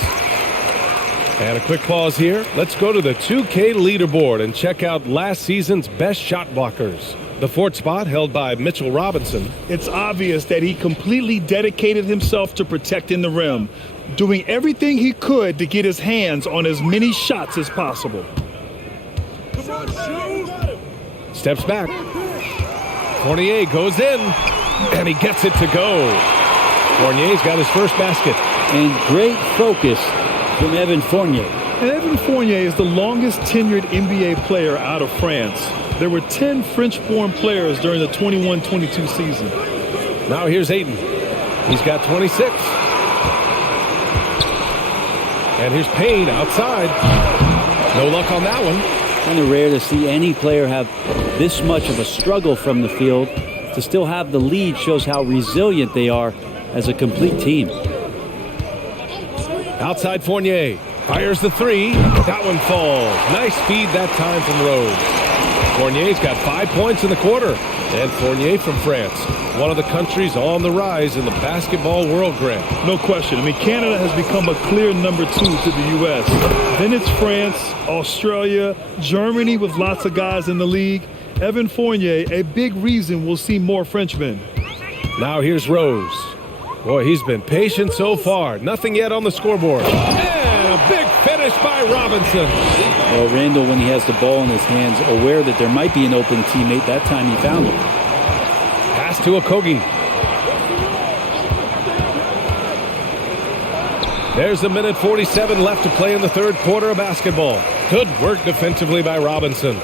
And a quick pause here. Let's go to the 2K leaderboard and check out last season's best shot blockers. The 4th spot held by Mitchell Robinson. It's obvious that he completely dedicated himself to protecting the rim, doing everything he could to get his hands on as many shots as possible. Steps back. Fournier goes in, and he gets it to go. Fournier's got his first basket. And great focus from Evan Fournier. And Evan Fournier is the longest tenured NBA player out of France. There were 10 French-born players during the 21-22 season. Now here's Ayton. He's got 26. And here's Payne outside. No luck on that one. Kind of rare to see any player have this much of a struggle from the field. To still have the lead shows how resilient they are as a complete team. Outside Fournier. Fires the three. That one falls. Nice speed that time from Rose. Fournier's got 5 points in the quarter. And Fournier from France, one of the countries on the rise in the basketball world, Grant. No question. I mean, Canada has become a clear number 2 to the U.S. Then it's France, Australia, Germany with lots of guys in the league. Evan Fournier, a big reason we'll see more Frenchmen. Now here's Rose. Boy, he's been patient so far. Nothing yet on the scoreboard. And a big finish by Robinson. Well, Randall, when he has the ball in his hands, aware that there might be an open teammate, that time he found him. Pass to Okogie. There's a minute 47 left to play in the third quarter of basketball. Good work defensively by Robinson.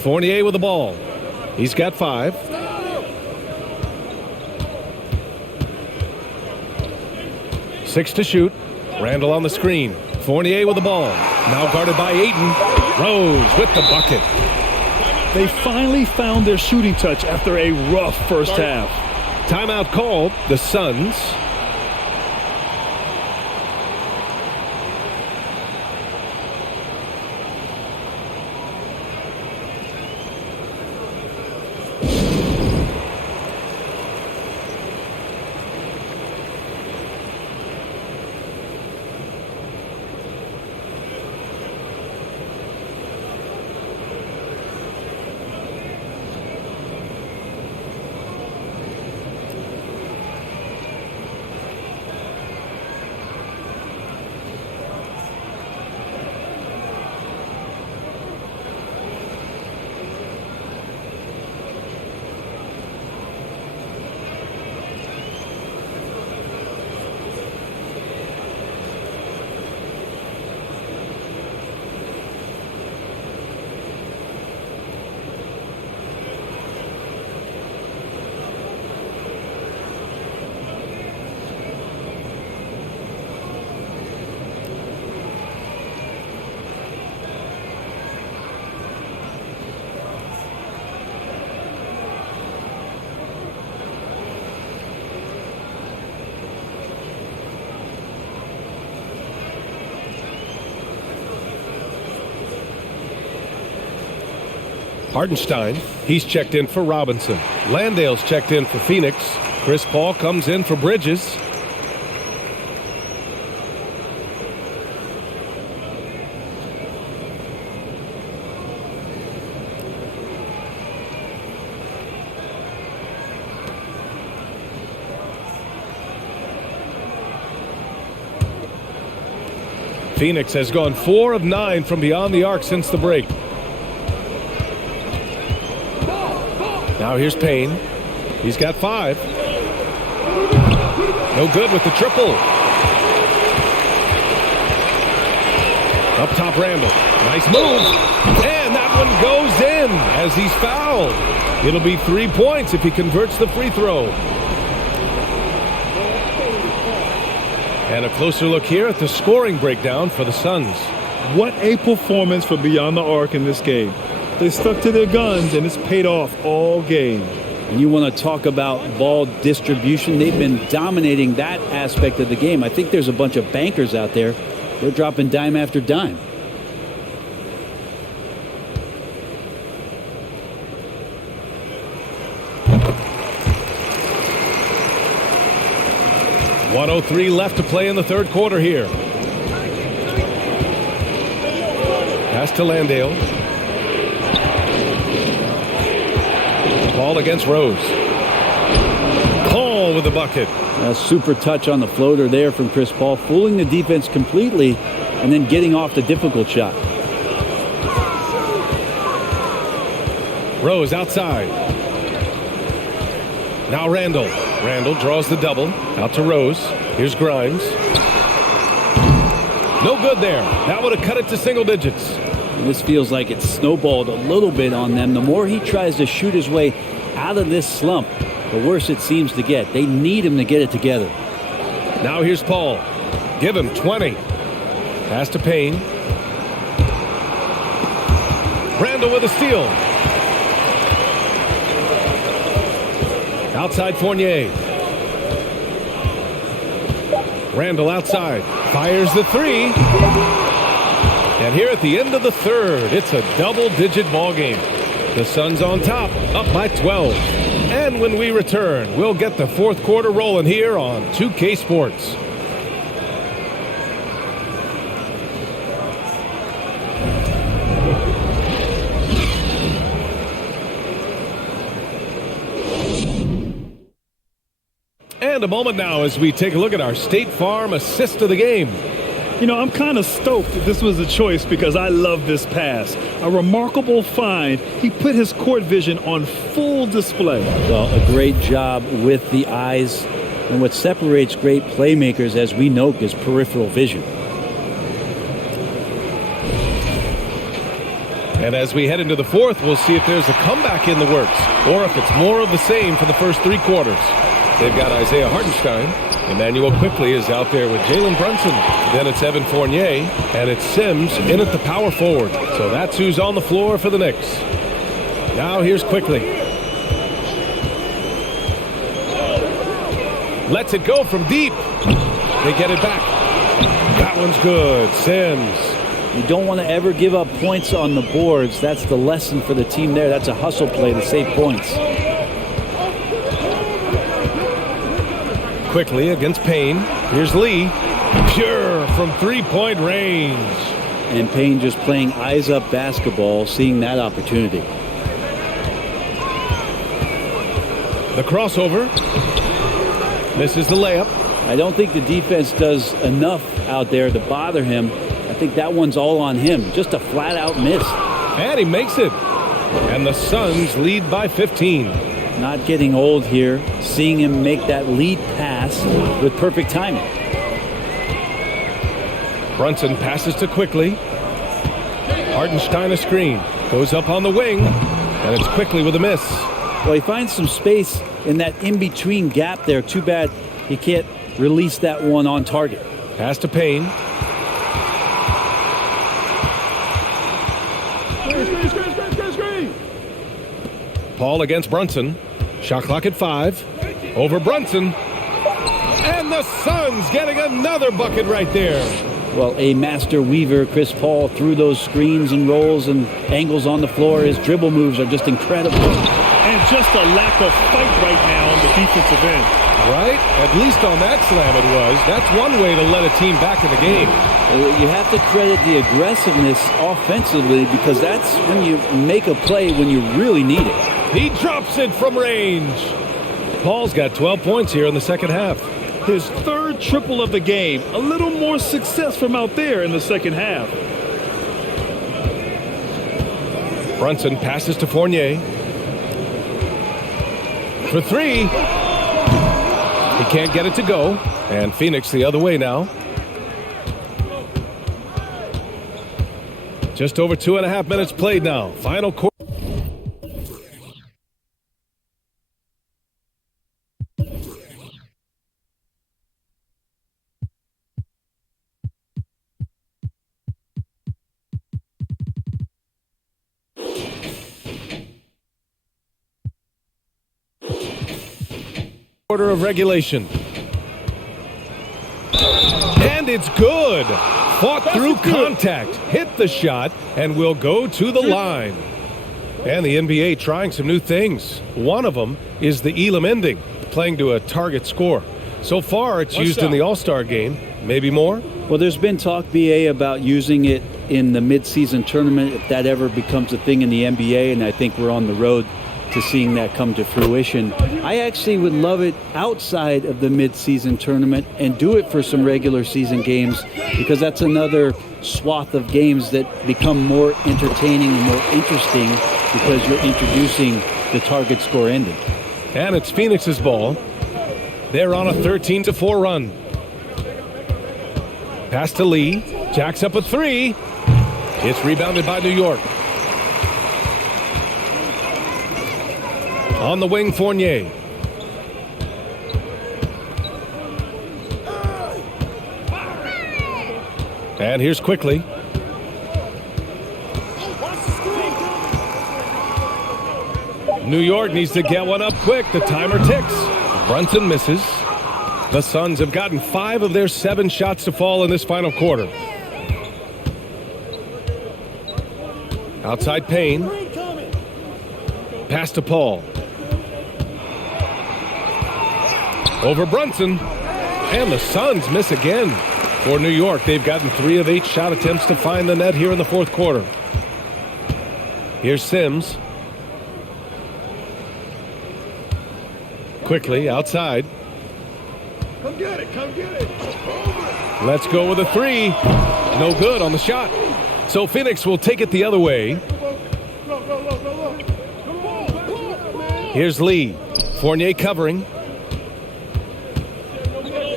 Fournier with the ball. He's got 5. Six to shoot. Randall on the screen. Fournier with the ball. Now guarded by Ayton. Rose with the bucket. They finally found their shooting touch after a rough first half. Timeout called. The Suns. Hartenstein, he's checked in for Robinson. Landale's checked in for Phoenix. Chris Paul comes in for Bridges. Phoenix has gone 4 of 9 from beyond the arc since the break. Now here's Payne. He's got 5. No good with the triple. Up top, Randall. Nice move. And that one goes in as he's fouled. It'll be 3 points if he converts the free throw. And a closer look here at the scoring breakdown for the Suns. What a performance for Beyond the Arc in this game. They stuck to their guns, and it's paid off all game. And you want to talk about ball distribution. They've been dominating that aspect of the game. I think there's a bunch of bankers out there. They're dropping dime after dime. .103 left to play in the third quarter here. Pass to Landale. Ball against Rose. Paul with the bucket. A super touch on the floater there from Chris Paul, fooling the defense completely and then getting off the difficult shot. Rose outside. Now Randall. Randall draws the double. Out to Rose. Here's Grimes. No good there. That would have cut it to single digits. This feels like it's snowballed a little bit on them. The more he tries to shoot his way out of this slump, the worse it seems to get. They need him to get it together. Now here's Paul. Give him 20. Pass to Payne. Randall with a steal. Outside Fournier. Randall outside. Fires the three. And here at the end of the third, it's a double-digit ball game. The Suns on top, up by 12. And when we return, we'll get the fourth quarter rolling here on 2K Sports. And a moment now as we take a look at our State Farm assist of the game. You know, I'm kind of stoked that this was a choice because I love this pass. A remarkable find. He put his court vision on full display. Well, a great job with the eyes. And what separates great playmakers, as we know, is peripheral vision. And as we head into the fourth, we'll see if there's a comeback in the works or if it's more of the same for the first three quarters. They've got Isaiah Hartenstein. Emmanuel quickly is out there with Jalen Brunson. Then it's Evan Fournier, and it's Sims in at the power forward. So that's who's on the floor for the Knicks. Now here's Quickly. Lets it go from deep. They get it back. That one's good. Sims. You don't want to ever give up points on the boards. That's the lesson for the team there. That's a hustle play to save points. Quickly against Payne. Here's Lee. Pure from three-point range. And Payne just playing eyes-up basketball, seeing that opportunity. The crossover. Misses the layup. I don't think the defense does enough out there to bother him. I think that one's all on him. Just a flat-out miss. And he makes it. And the Suns lead by 15. Not getting old here, seeing him make that lead pass with perfect timing. Brunson passes to Quickly. Hartenstein a screen. Goes up on the wing. And it's Quickly with a miss. Well, he finds some space in that in-between gap there. Too bad he can't release that one on target. Pass to Payne. Screen. Paul against Brunson. Shot clock at 5. Over Brunson. And the Suns getting another bucket right there. Well, a master weaver, Chris Paul, through those screens and rolls and angles on the floor. His dribble moves are just incredible. And just a lack of fight right now on the defensive end. Right? At least on that slam it was. That's one way to let a team back in the game. You have to credit the aggressiveness offensively because that's when you make a play when you really need it. He drops it from range. Paul's got 12 points here in the second half. His third triple of the game. A little more success from out there in the second half. Brunson passes to Fournier. For three. He can't get it to go. And Phoenix the other way now. Just over 2.5 minutes played now. Final quarter. Quarter of regulation. And it's good. Fought through contact, hit the shot, and will go to the line. And the NBA trying some new things. One of them is the Elam ending, playing to a target score. So far, it's used in the All-Star game. Maybe more? Well, there's been talk, BA, about using it in the midseason tournament if that ever becomes a thing in the NBA, and I think we're on the road to seeing that come to fruition. I actually would love it outside of the midseason tournament and do it for some regular season games because that's another swath of games that become more entertaining and more interesting because you're introducing the target score ending. And it's Phoenix's ball. They're on a 13-4 run. Pass to Lee. Jacks up a three. It's rebounded by New York. On the wing, Fournier. And here's Quickly. New York needs to get one up quick. The timer ticks. Brunson misses. The Suns have gotten 5 of their 7 shots to fall in this final quarter. Outside Payne. Pass to Paul. Over Brunson. And the Suns miss again. For New York, they've gotten 3 of 8 shot attempts to find the net here in the fourth quarter. Here's Sims. Quickly outside. Come get it. Come get it. Let's go with a 3. No good on the shot. So Phoenix will take it the other way. Here's Lee. Fournier covering.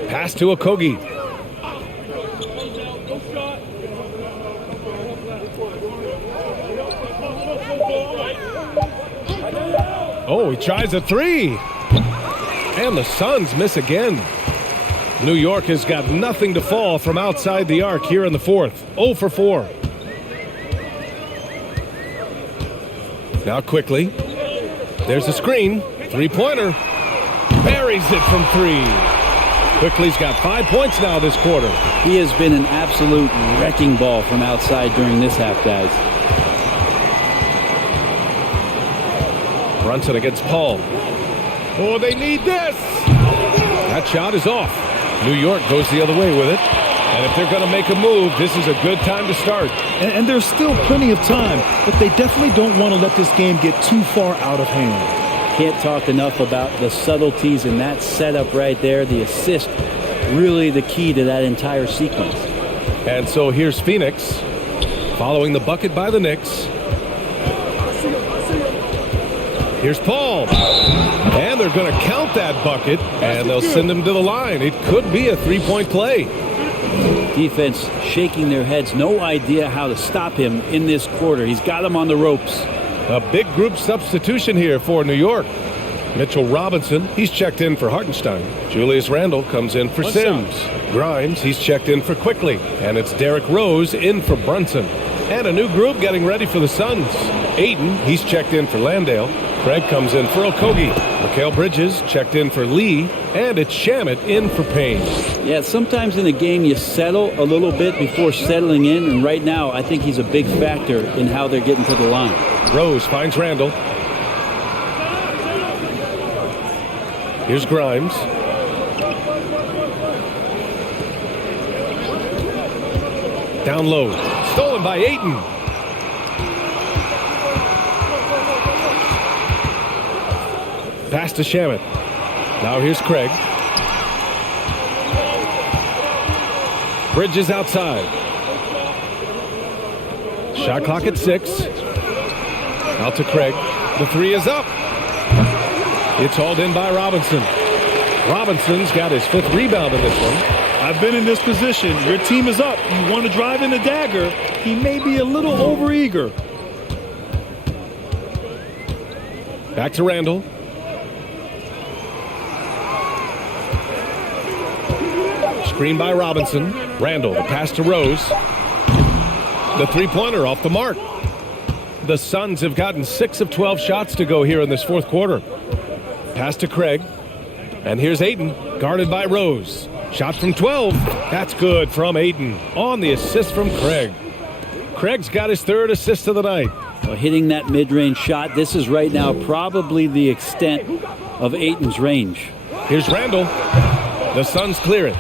Pass to Okogie. Oh, he tries a 3. And the Suns miss again. New York has got nothing to fall from outside the arc here in the fourth. 0 for 4. Now Quickly. There's a screen. 3-pointer. Buries it from 3. Quickly's got 5 points now this quarter. He has been an absolute wrecking ball from outside during this half, guys. Brunson against Paul. Oh, they need this. That shot is off. New York goes the other way with it. And if they're going to make a move, this is a good time to start. And there's still plenty of time, but they definitely don't want to let this game get too far out of hand. Can't talk enough about the subtleties in that setup right there. The assist, really the key to that entire sequence. And so here's Phoenix following the bucket by the Knicks. Here's Paul. And they're going to count that bucket, and they'll send him to the line. It could be a 3-point play. Defense shaking their heads. No idea how to stop him in this quarter. He's got him on the ropes. A big group substitution here for New York. Mitchell Robinson, he's checked in for Hartenstein. Julius Randle comes in for Sims. Grimes, he's checked in for Quickly. And it's Derrick Rose in for Brunson. And a new group getting ready for the Suns. Ayton, he's checked in for Landale. Craig comes in for Okogie. Mikal Bridges checked in for Lee. And it's Shamet in for Payne. Yeah, sometimes in a game you settle a little bit before settling in. And right now, I think he's a big factor in how they're getting to the line. Rose finds Randle. Here's Grimes. Down low. Stolen by Ayton. Pass to Shamet. Now here's Craig. Bridges outside. Shot clock at 6. Out to Craig. The 3 is up. It's hauled in by Robinson. Robinson's got his 5th rebound in this one. I've been in this position. Your team is up. You want to drive in the dagger. He may be a little overeager. Back to Randle. Screen by Robinson. Randle, the pass to Rose. The 3-pointer off the mark. The Suns have gotten 6 of 12 shots to go here in this fourth quarter. Pass to Craig. And here's Ayton, guarded by Rose. Shot from 12. That's good from Ayton on the assist from Craig. Craig's got his 3rd assist of the night. Well, hitting that mid-range shot, this is right now probably the extent of Ayton's range. Here's Randle. The Suns clear it.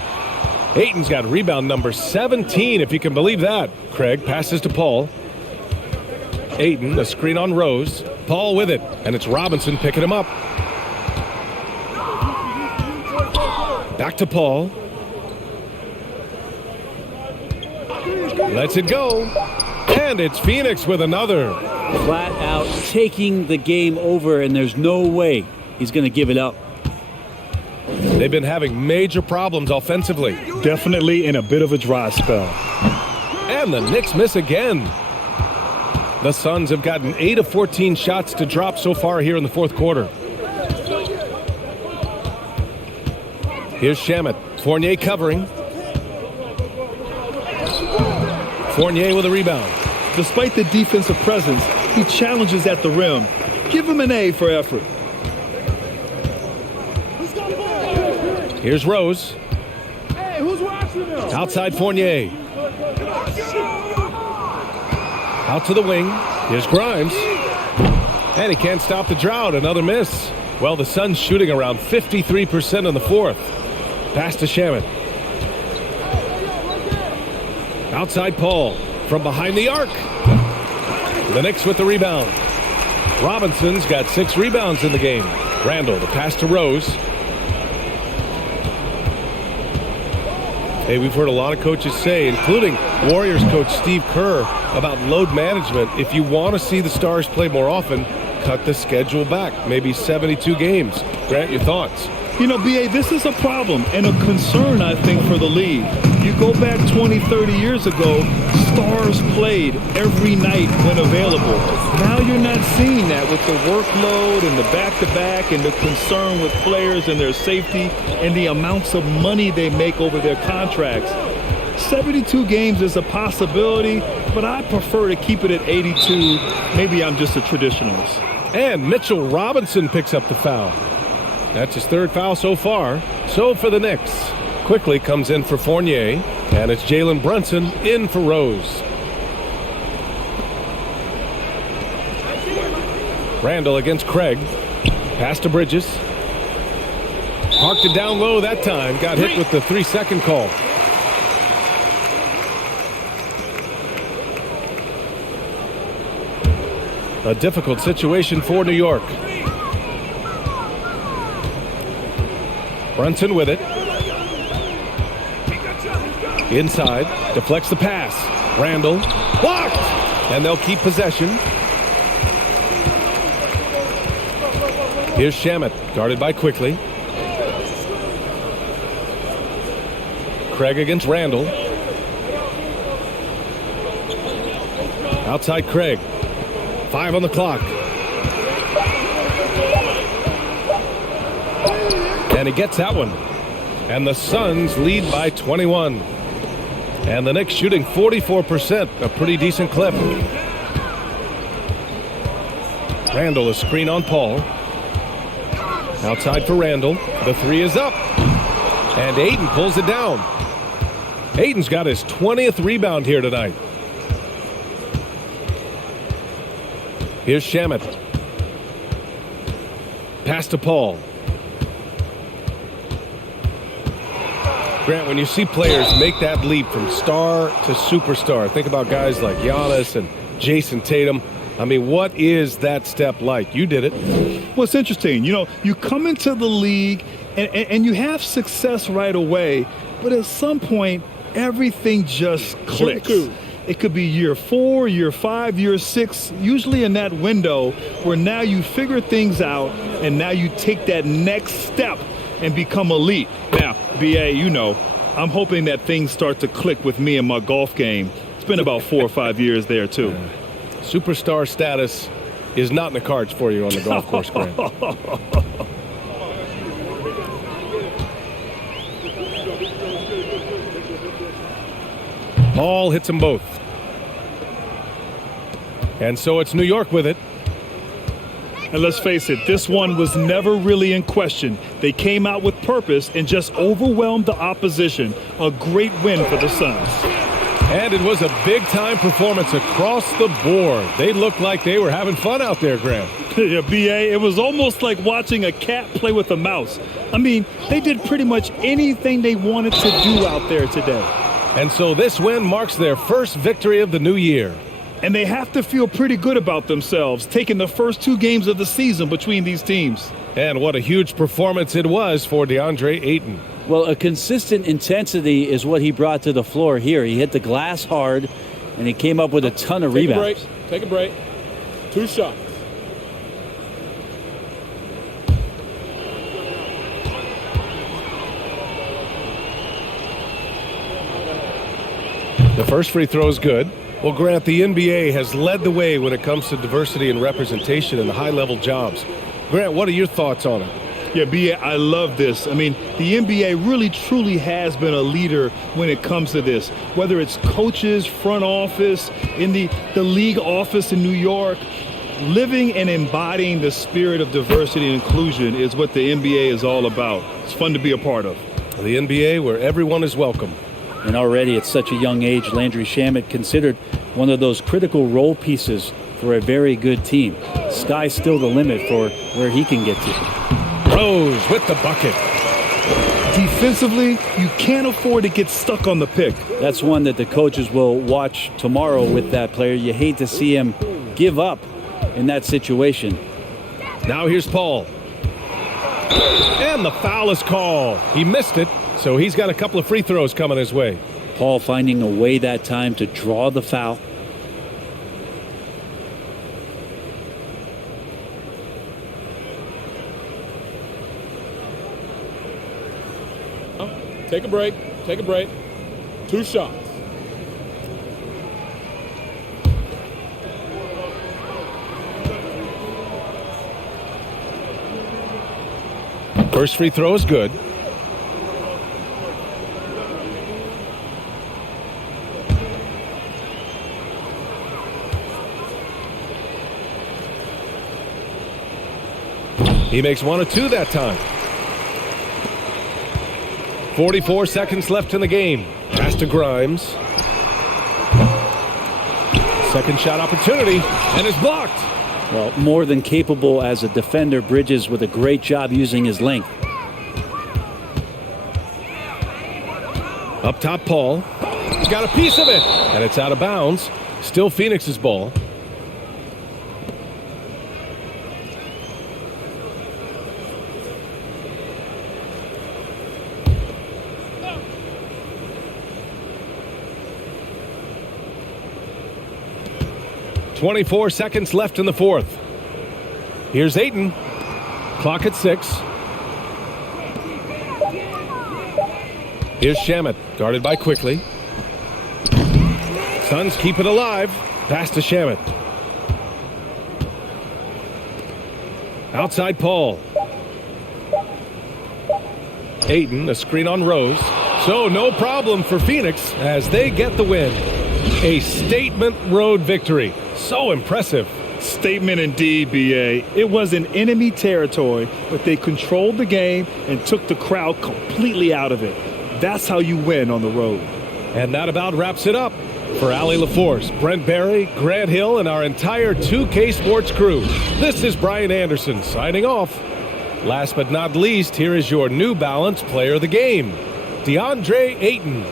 Ayton's got rebound number 17, if you can believe that. Craig passes to Paul. Ayton, a screen on Rose. Paul with it, and it's Robinson picking him up. Back to Paul. Lets it go. And it's Phoenix with another. Flat out taking the game over, and there's no way he's going to give it up. They've been having major problems offensively. Definitely in a bit of a dry spell. And the Knicks miss again. The Suns have gotten 8 of 14 shots to drop so far here in the fourth quarter. Here's Shamet. Fournier covering. Fournier with a rebound. Despite the defensive presence, he challenges at the rim. Give him an A for effort. Here's Rose. Hey, who's watching this? Outside Fournier. Out to the wing. Here's Grimes. And he can't stop the drought. Another miss. Well, the Suns shooting around 53% in the fourth. Pass to Shamet. Outside Paul. From behind the arc. The Knicks with the rebound. Robinson's got 6 rebounds in the game. Randall, the pass to Rose. Hey, we've heard a lot of coaches say, including Warriors coach Steve Kerr, about load management. If you want to see the Stars play more often, cut the schedule back. Maybe 72 games. Grant, your thoughts? You know, B.A., this is a problem and a concern, I think, for the league. You go back 20, 30 years ago, Stars played every night when available. Now you're not seeing that with the workload and the back-to-back and the concern with players and their safety and the amounts of money they make over their contracts. 72 games is a possibility, but I prefer to keep it at 82. Maybe I'm just a traditionalist. And Mitchell Robinson picks up the foul. That's his 3rd foul so far. So for the Knicks, quickly comes in for Fournier, and it's Jalen Brunson in for Rose. Randall against Craig. Pass to Bridges. Parked it down low that time. Got hit with the 3-second call. A difficult situation for New York. Brunson with it. Inside. Deflects the pass. Randall. Blocked! And they'll keep possession. Here's Shamet. Guarded by Quickly. Craig against Randall. Outside Craig. 5 on the clock. And he gets that one. And the Suns lead by 21. And the Knicks shooting 44%, a pretty decent clip. Randall, a screen on Paul. Outside for Randall. The 3 is up. And Ayton pulls it down. Ayton's got his 20th rebound here tonight. Here's Shamet. Pass to Paul. Grant, when you see players make that leap from star to superstar, think about guys like Giannis and Jason Tatum. I mean, what is that step like? You did it. Well, it's interesting. You know, you come into the league and you have success right away, but at some point, everything just clicks. It could be year 4, year 5, year 6, usually in that window where now you figure things out and now you take that next step and become elite. Now, B.A., you know, I'm hoping that things start to click with me in my golf game. It's been about 4 or 5 years there, too. Superstar status is not in the cards for you on the golf course, Grant. Paul hits them both. And so it's New York with it. And let's face it, this one was never really in question. They came out with purpose and just overwhelmed the opposition. A great win for the Suns. And it was a big-time performance across the board. They looked like they were having fun out there, Graham. Yeah, B.A., it was almost like watching a cat play with a mouse. I mean, they did pretty much anything they wanted to do out there today. And so this win marks their first victory of the new year. And they have to feel pretty good about themselves, taking the first 2 games of the season between these teams. And what a huge performance it was for DeAndre Ayton. Well, a consistent intensity is what he brought to the floor here. He hit the glass hard, and he came up with a ton of rebounds. Take a break. 2 shots. The first free throw is good. Well, Grant, the NBA has led the way when it comes to diversity and representation in the high-level jobs. Grant, what are your thoughts on it? Yeah, B.A., I love this. I mean, the NBA really, truly has been a leader when it comes to this. Whether it's coaches, front office, in the league office in New York, living and embodying the spirit of diversity and inclusion is what the NBA is all about. It's fun to be a part of. The NBA where everyone is welcome. And already at such a young age, Landry Shamet considered one of those critical role pieces for a very good team. Sky's still the limit for where he can get to. Rose with the bucket. Defensively, you can't afford to get stuck on the pick. That's one that the coaches will watch tomorrow with that player. You hate to see him give up in that situation. Now here's Paul. And the foul is called. He missed it, so he's got a couple of free throws coming his way. Paul finding a way that time to draw the foul. Take a break. Take a break. 2 shots. First free throw is good. He makes 1 of 2 that time. 44 seconds left in the game. Pass to Grimes. Second shot opportunity, and it's blocked. Well, more than capable as a defender, Bridges with a great job using his length. Up top, Paul. He's got a piece of it, and it's out of bounds. Still Phoenix's ball. .24 seconds left in the fourth. Here's Ayton. Clock at 6. Here's Shamet, guarded by Quickly. Suns keep it alive. Pass to Shamet. Outside Paul. Ayton, a screen on Rose. So no problem for Phoenix as they get the win. A statement road victory. So impressive. Statement indeed, B.A. It was in enemy territory, but they controlled the game and took the crowd completely out of it. That's how you win on the road. And that about wraps it up. For Allie LaForce, Brent Barry, Grant Hill, and our entire 2K Sports crew, this is Brian Anderson signing off. Last but not least, here is your New Balance player of the game, DeAndre Ayton.